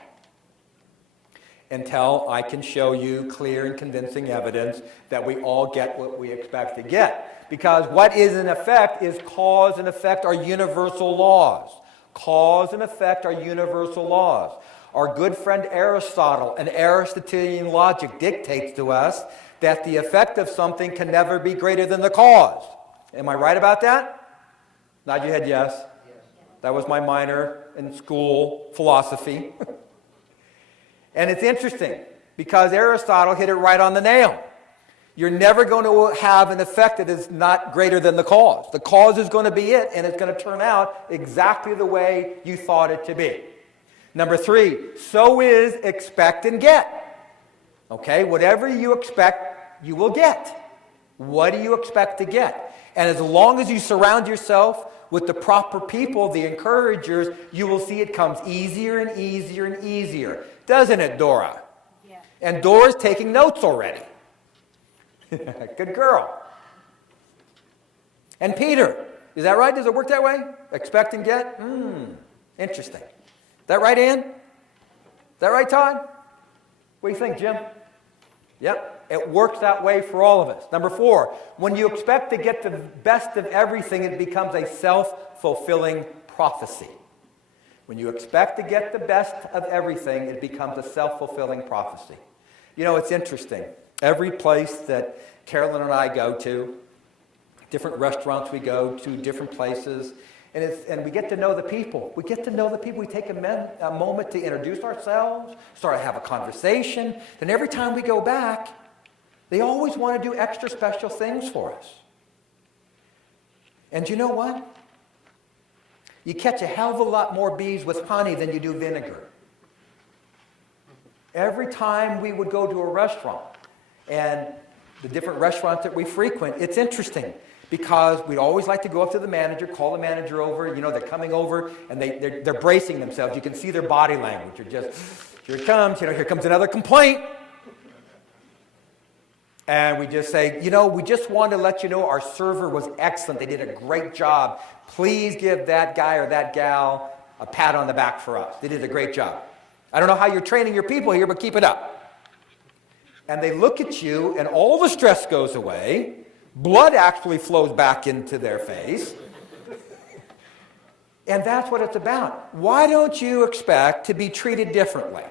until I can show you clear and convincing evidence that we all get what we expect to get. Because what is in effect is cause and effect are universal laws. Cause and effect are universal laws. Our good friend Aristotle and Aristotelian logic dictates to us that the effect of something can never be greater than the cause. Am I right about that? Nod your head yes. That was my minor in school, philosophy. And it's interesting because Aristotle hit it right on the nail. You're never going to have an effect that is not greater than the cause. The cause is going to be it, and it's going to turn out exactly the way you thought it to be. Number 3, so is expect and get. Okay, whatever you expect, you will get. What do you expect to get? And as long as you surround yourself with the proper people, the encouragers, you will see it comes easier and easier and easier. Doesn't it, Dora? Yeah. And Dora's taking notes already. Good girl. And Peter, is that right? Does it work that way? Expect and get? Interesting. Is that right, Ann? Is that right, Todd? What do you think, Jim? Yep, it works that way for all of us. Number 4, when you expect to get the best of everything, it becomes a self-fulfilling prophecy. When you expect to get the best of everything, it becomes a self-fulfilling prophecy. You know, it's interesting. Every place that Carolyn and I go to, different restaurants we go to, different places, and we get to know the people. We get to know the people. We take a moment to introduce ourselves, start to have a conversation. Then every time we go back, they always want to do extra special things for us. And you know what? You catch a hell of a lot more bees with honey than you do vinegar. Every time we would go to a restaurant, and the different restaurants that we frequent, it's interesting because we'd always like to go up to the manager, call the manager over. You know, they're coming over and they're bracing themselves. You can see their body language. They're just, here it comes, here comes another complaint. And we just say, we just wanted to let you know our server was excellent. They did a great job. Please give that guy or that gal a pat on the back for us. They did a great job. I don't know how you're training your people here, but keep it up. And they look at you, and all the stress goes away. Blood actually flows back into their face. And that's what it's about. Why don't you expect to be treated differently?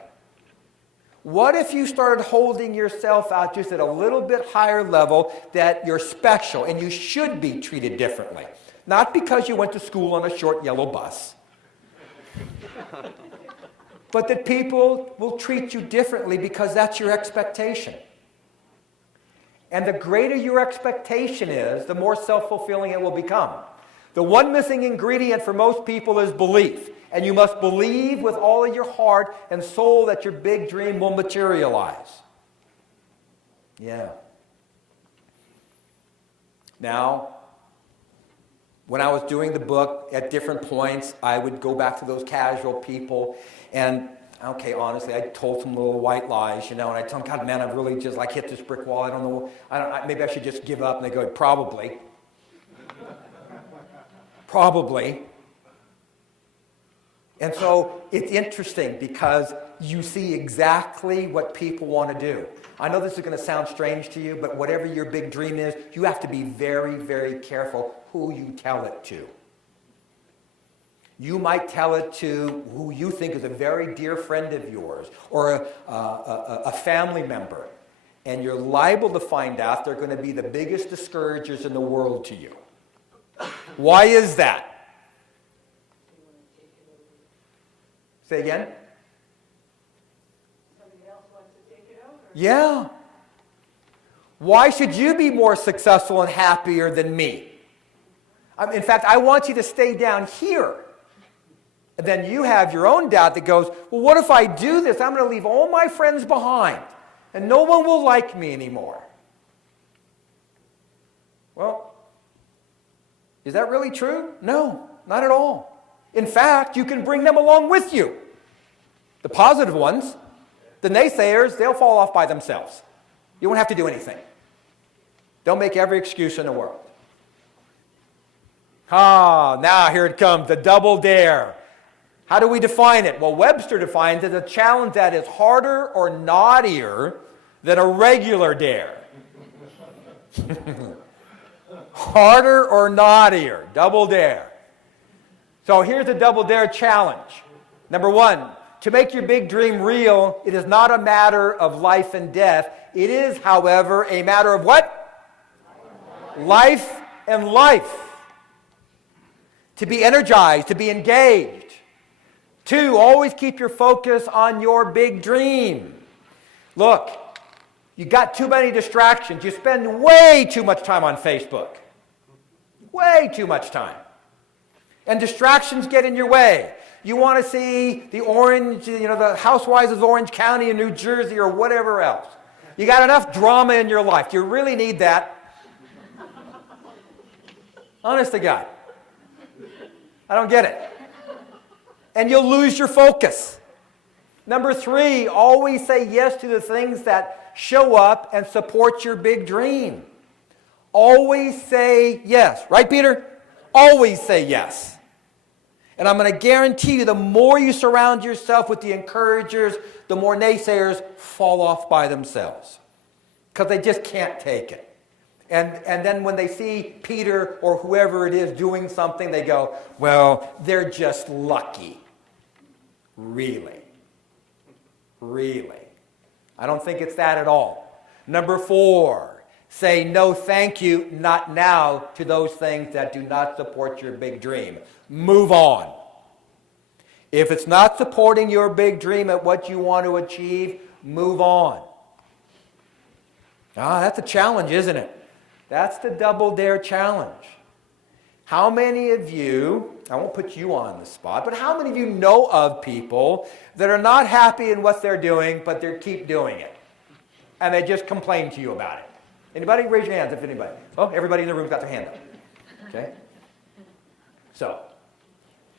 What if you started holding yourself out just at a little bit higher level, that you're special and you should be treated differently? Not because you went to school on a short yellow bus, but that people will treat you differently because that's your expectation. And the greater your expectation is, the more self-fulfilling it will become. The one missing ingredient for most people is belief. And you must believe with all of your heart and soul that your big dream will materialize. Yeah. Now, when I was doing the book, at different points, I would go back to those casual people and, okay, honestly, I told some little white lies, and I tell them, God, man, I've really just hit this brick wall. I don't know, maybe I should just give up. And they go, probably. Probably. And so it's interesting because you see exactly what people want to do. I know this is going to sound strange to you, but whatever your big dream is, you have to be very, very careful who you tell it to. You might tell it to who you think is a very dear friend of yours or a family member, and you're liable to find out they're going to be the biggest discouragers in the world to you. Why is that? Say again? Somebody else wants to take it over. Yeah. Why should you be more successful and happier than me? In fact, I want you to stay down here. And then you have your own doubt that goes, well, what if I do this? I'm going to leave all my friends behind, and no one will like me anymore. Well, is that really true? No, not at all. In fact, you can bring them along with you. The positive ones, the naysayers, they'll fall off by themselves. You won't have to do anything. They'll make every excuse in the world. Now here it comes, the double dare. How do we define it? Well, Webster defines it as a challenge that is harder or naughtier than a regular dare. Harder or naughtier, double dare. So here's a double dare challenge. Number 1, to make your big dream real, it is not a matter of life and death. It is, however, a matter of what? Life and life. To be energized, to be engaged. 2, always keep your focus on your big dream. Look, You got too many distractions. You spend way too much time on Facebook. Way too much time. And distractions get in your way. You want to see the Orange, the Housewives of Orange County in New Jersey or whatever else. You got enough drama in your life. Do you really need that? Honest to God. I don't get it. And you'll lose your focus. Number 3, always say yes to the things that show up and support your big dream. Always say yes. Right, Peter? Always say yes. And I'm going to guarantee you, the more you surround yourself with the encouragers, the more naysayers fall off by themselves. Because they just can't take it. And then when they see Peter or whoever it is doing something, they go, well, they're just lucky. Really? Really? I don't think it's that at all. Number 4, say no thank you, not now, to those things that do not support your big dream. Move on. If it's not supporting your big dream at what you want to achieve, move on. That's a challenge, isn't it? That's the double dare challenge. How many of you, I won't put you on the spot, but how many of you know of people that are not happy in what they're doing, but they keep doing it? And they just complain to you about it. Anybody? Raise your hands if anybody. Oh, everybody in the room's got their hand up. Okay? So,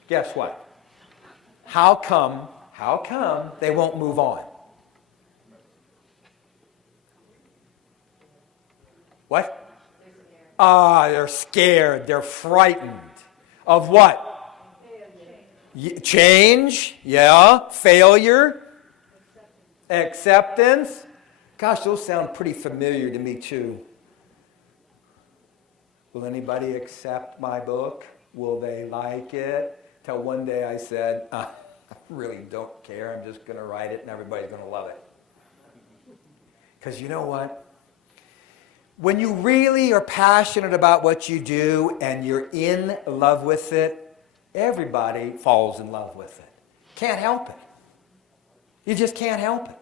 guess what? How come they won't move on? What? They're scared. They're frightened. Of what? Change. Yeah. Failure. Acceptance. Gosh, those sound pretty familiar to me too. Will anybody accept my book? Will they like it? Till one day I said, I really don't care. I'm just going to write it and everybody's going to love it. Because you know what? When you really are passionate about what you do and you're in love with it, everybody falls in love with it. Can't help it. You just can't help it.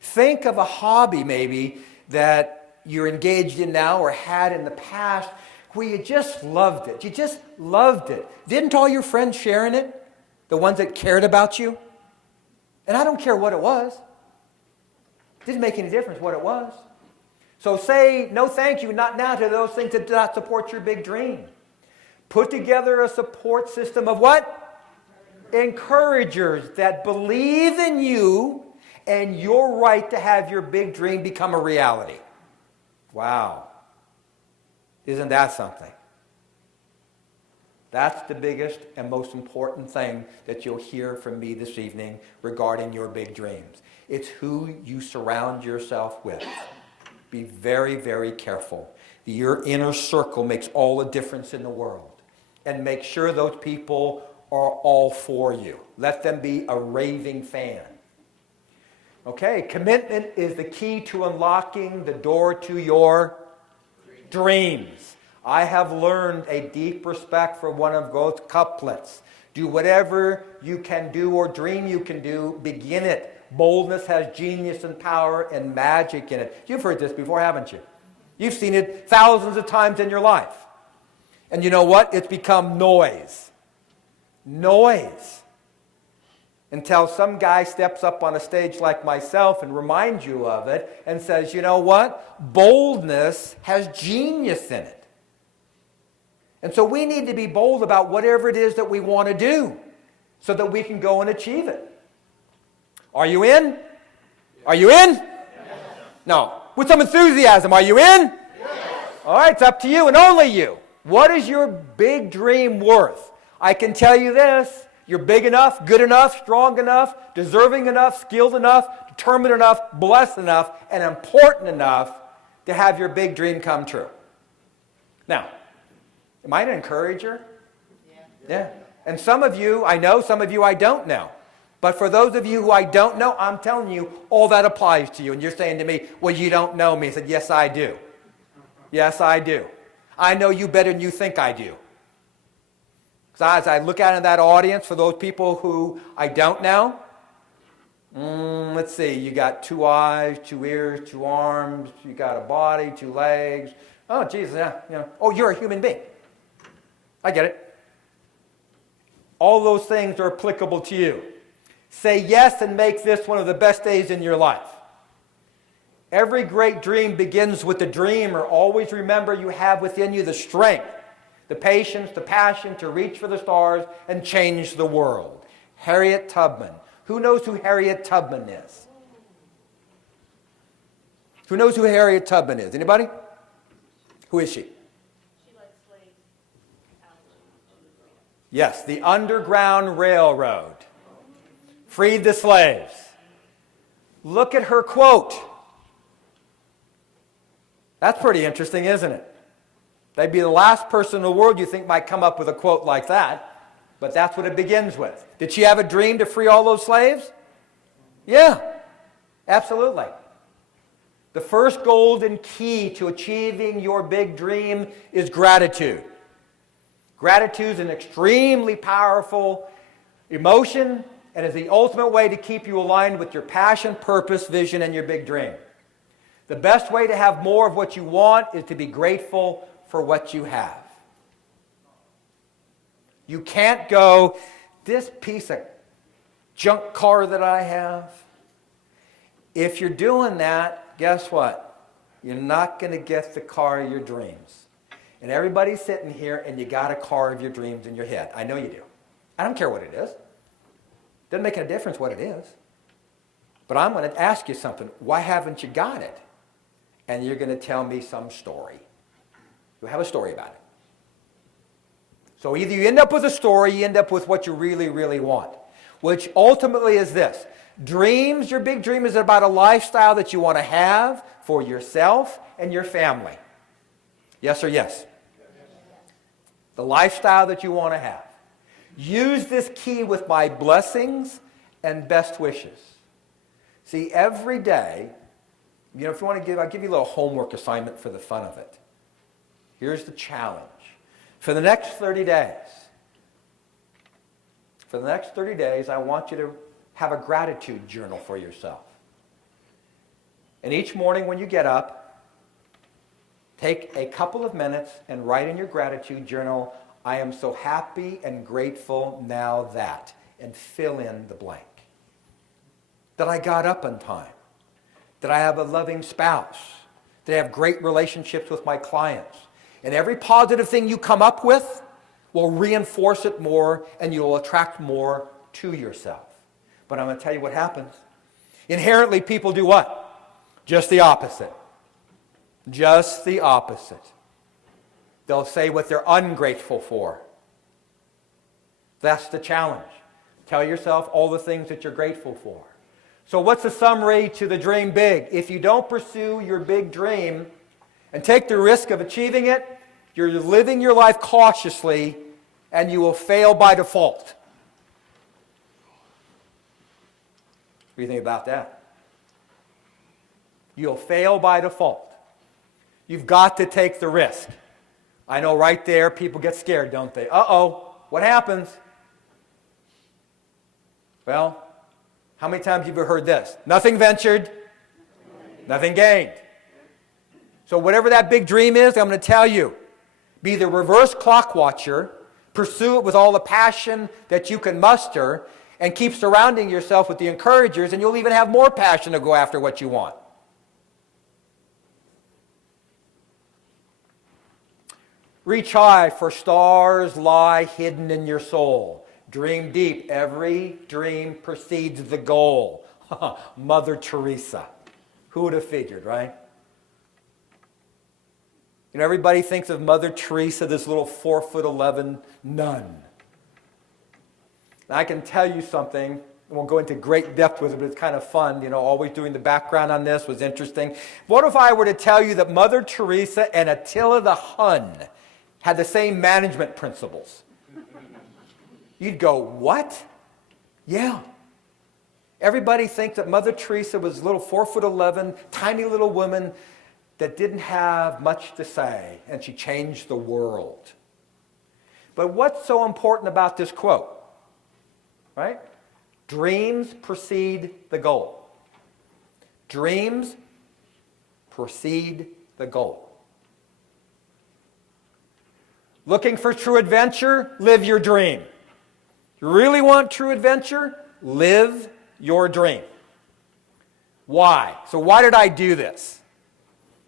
Think of a hobby maybe that you're engaged in now or had in the past where you just loved it. You just loved it. Didn't all your friends share in it? The ones that cared about you? And I don't care what it was. Didn't make any difference what it was. So say no thank you, not now, to those things that do not support your big dream. Put together a support system of what? Encouragers that believe in you and your right to have your big dream become a reality. Wow. Isn't that something? That's the biggest and most important thing that you'll hear from me this evening regarding your big dreams. It's who you surround yourself with. Be very, very careful. Your inner circle makes all the difference in the world. And make sure those people are all for you. Let them be a raving fan. Okay, commitment is the key to unlocking the door to your dreams. I have learned a deep respect for one of those couplets. Do whatever you can do or dream you can do, begin it. Boldness has genius and power and magic in it. You've heard this before, haven't you? You've seen it thousands of times in your life. And you know what? It's become noise. Noise. Until some guy steps up on a stage like myself and reminds you of it and says, you know what? Boldness has genius in it. And so we need to be bold about whatever it is that we want to do so that we can go and achieve it. Are you in? Are you in? Yes. No. With some enthusiasm, are you in? Yes. All right, it's up to you and only you. What is your big dream worth? I can tell you this. You're big enough, good enough, strong enough, deserving enough, skilled enough, determined enough, blessed enough, and important enough to have your big dream come true. Now, am I an encourager? Yeah. And some of you I know, some of you I don't know. But for those of you who I don't know, I'm telling you, all that applies to you. And you're saying to me, well, you don't know me. I said, yes, I do. Yes, I do. I know you better than you think I do. Because as I look out in that audience, for those people who I don't know, Let's see, you got 2 eyes, 2 ears, 2 arms, you got a body, 2 legs. Oh, Jesus, yeah. Oh, you're a human being. I get it. All those things are applicable to you. Say yes and make this one of the best days in your life. Every great dream begins with the dreamer. Always remember you have within you the strength, the patience, the passion to reach for the stars and change the world. Harriet Tubman. Who knows who Harriet Tubman is? Who knows who Harriet Tubman is? Anybody? Who is she? She led slaves out on the freedom. Yes, the Underground Railroad. Freed the slaves. Look at her quote. That's pretty interesting, isn't it? They'd be the last person in the world you think might come up with a quote like that, but that's what it begins with. Did she have a dream to free all those slaves? Yeah, absolutely. The first golden key to achieving your big dream is gratitude. Gratitude is an extremely powerful emotion and is the ultimate way to keep you aligned with your passion, purpose, vision, and your big dream. The best way to have more of what you want is to be grateful for what you have. You can't go, this piece of junk car that I have. If you're doing that, guess what? You're not going to get the car of your dreams. And everybody's sitting here and you got a car of your dreams in your head. I know you do. I don't care what it is. Doesn't make a difference what it is. But I'm going to ask you something. Why haven't you got it? And you're going to tell me some story. You'll have a story about it. So either you end up with a story, you end up with what you really, really want, which ultimately is this. Dreams, your big dream is about a lifestyle that you want to have for yourself and your family. Yes or yes? The lifestyle that you want to have. Use this key with my blessings and best wishes. See, every day, if you want to give, I'll give you a little homework assignment for the fun of it. Here's the challenge. For the next 30 days, I want you to have a gratitude journal for yourself. And each morning when you get up, take a couple of minutes and write in your gratitude journal, I am so happy and grateful now that, and fill in the blank. That I got up on time. That I have a loving spouse. That I have great relationships with my clients. And every positive thing you come up with will reinforce it more and you'll attract more to yourself. But I'm going to tell you what happens. Inherently, people do what? Just the opposite. Just the opposite. They'll say what they're ungrateful for. That's the challenge. Tell yourself all the things that you're grateful for. So what's the summary to the dream big? If you don't pursue your big dream and take the risk of achieving it, you're living your life cautiously and you will fail by default. What do you think about that? You'll fail by default. You've got to take the risk. I know right there people get scared, don't they? Uh-oh, what happens? Well, how many times have you heard this? Nothing ventured, nothing gained. So whatever that big dream is, I'm going to tell you, be the reverse clock watcher, pursue it with all the passion that you can muster, and keep surrounding yourself with the encouragers, and you'll even have more passion to go after what you want. Reach high, for stars lie hidden in your soul. Dream deep. Every dream precedes the goal. Mother Teresa. Who would have figured, right? Everybody thinks of Mother Teresa, this little 4'11" nun. And I can tell you something, I won't go into great depth with it, but it's kind of fun. Always doing the background on this was interesting. What if I were to tell you that Mother Teresa and Attila the Hun had the same management principles? You'd go, what? Yeah. Everybody thinks that Mother Teresa was a little 4'11", tiny little woman that didn't have much to say, and she changed the world. But what's so important about this quote? Right? Dreams precede the goal. Dreams precede the goal. Looking for true adventure? Live your dream. You really want true adventure? Live your dream. Why? So why did I do this?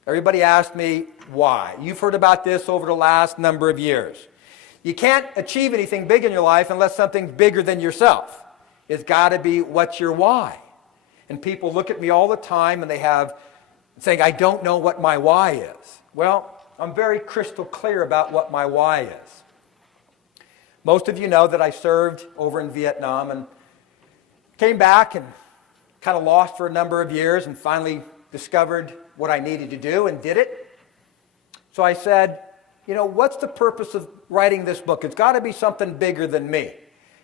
Everybody asked me why. You've heard about this over the last number of years. You can't achieve anything big in your life unless something's bigger than yourself. It's got to be what's your why. And people look at me all the time and they have saying, I don't know what my why is. Well, I'm very crystal clear about what my why is. Most of you know that I served over in Vietnam and came back and kind of lost for a number of years and finally discovered what I needed to do and did it. So I said, what's the purpose of writing this book? It's got to be something bigger than me.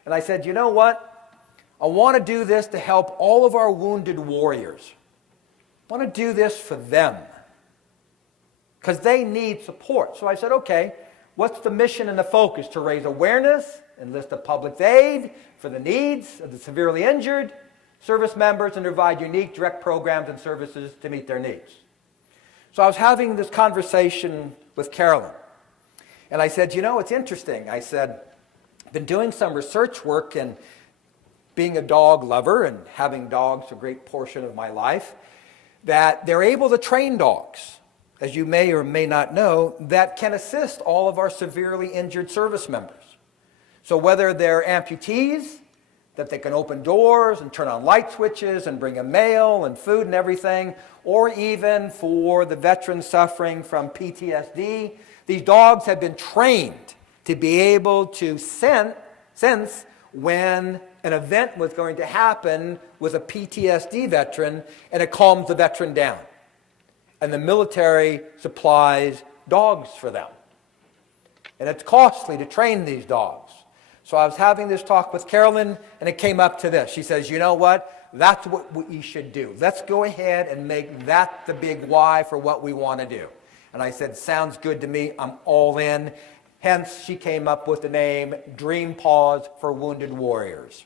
And I said, you know what? I want to do this to help all of our wounded warriors. I want to do this for them because they need support. So I said, okay, what's the mission and the focus? To raise awareness, enlist the public's aid for the needs of the severely injured, service members, and provide unique direct programs and services to meet their needs. So I was having this conversation with Carolyn, and I said, it's interesting. I said, I've been doing some research work and being a dog lover and having dogs a great portion of my life, that they're able to train dogs, as you may or may not know, that can assist all of our severely injured service members. So whether they're amputees, that they can open doors and turn on light switches and bring them mail and food and everything, or even for the veterans suffering from PTSD, these dogs have been trained to be able to sense when an event was going to happen with a PTSD veteran, and it calms the veteran down. And the military supplies dogs for them. And it's costly to train these dogs. So I was having this talk with Carolyn, and it came up to this. She says, you know what? That's what we should do. Let's go ahead and make that the big why for what we want to do. And I said, sounds good to me. I'm all in. Hence, she came up with the name Dream Pause for Wounded Warriors.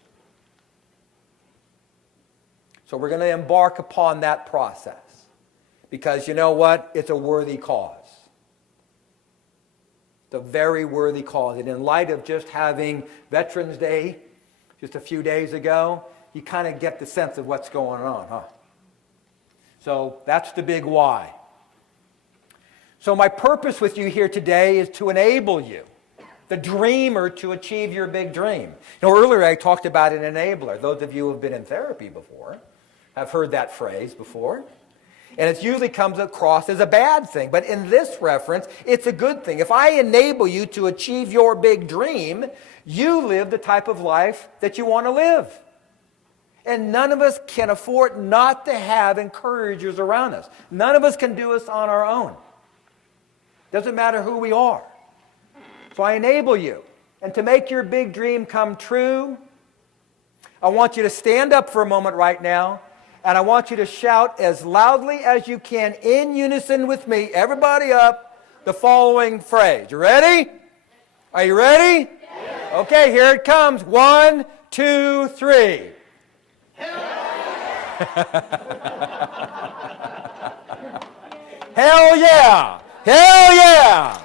So we're going to embark upon that process. Because you know what? It's a worthy cause. It's a very worthy cause. And in light of just having Veterans Day just a few days ago, you kind of get the sense of what's going on, huh? So that's the big why. So my purpose with you here today is to enable you, the dreamer, to achieve your big dream. Earlier I talked about an enabler. Those of you who have been in therapy before have heard that phrase before. And it usually comes across as a bad thing. But in this reference, it's a good thing. If I enable you to achieve your big dream, you live the type of life that you want to live. And none of us can afford not to have encouragers around us. None of us can do this on our own. Doesn't matter who we are. So I enable you. And to make your big dream come true, I want you to stand up for a moment right now. And I want you to shout as loudly as you can in unison with me, everybody up, the following phrase. You ready? Are you ready? Yes. Okay, here it comes. 1, 2, 3. Hell yeah! Hell yeah!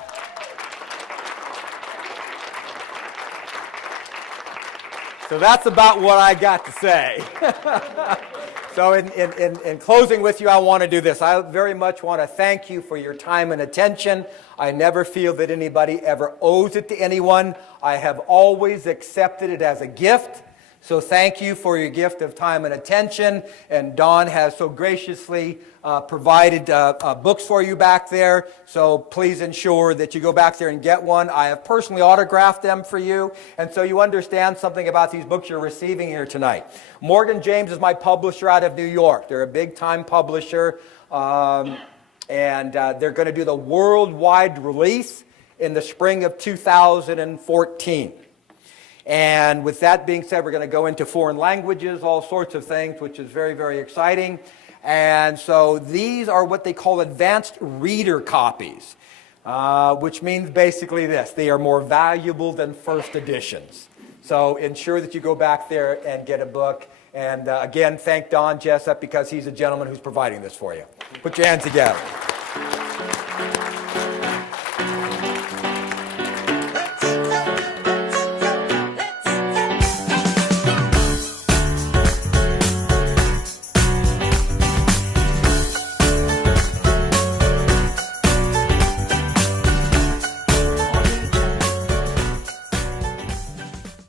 So that's about what I got to say. So in closing with you, I want to do this. I very much want to thank you for your time and attention. I never feel that anybody ever owes it to anyone. I have always accepted it as a gift. So thank you for your gift of time and attention. And Don has so graciously provided books for you back there. So please ensure that you go back there and get one. I have personally autographed them for you. And so you understand something about these books you're receiving here tonight. Morgan James is my publisher out of New York. They're a big-time publisher. And they're going to do the worldwide release in the spring of 2014. And with that being said, we're going to go into foreign languages, all sorts of things, which is very, very exciting. And so these are what they call advanced reader copies, which means basically this. They are more valuable than first editions. So ensure that you go back there and get a book. And again, thank Don Jessup because he's a gentleman who's providing this for you. Put your hands together.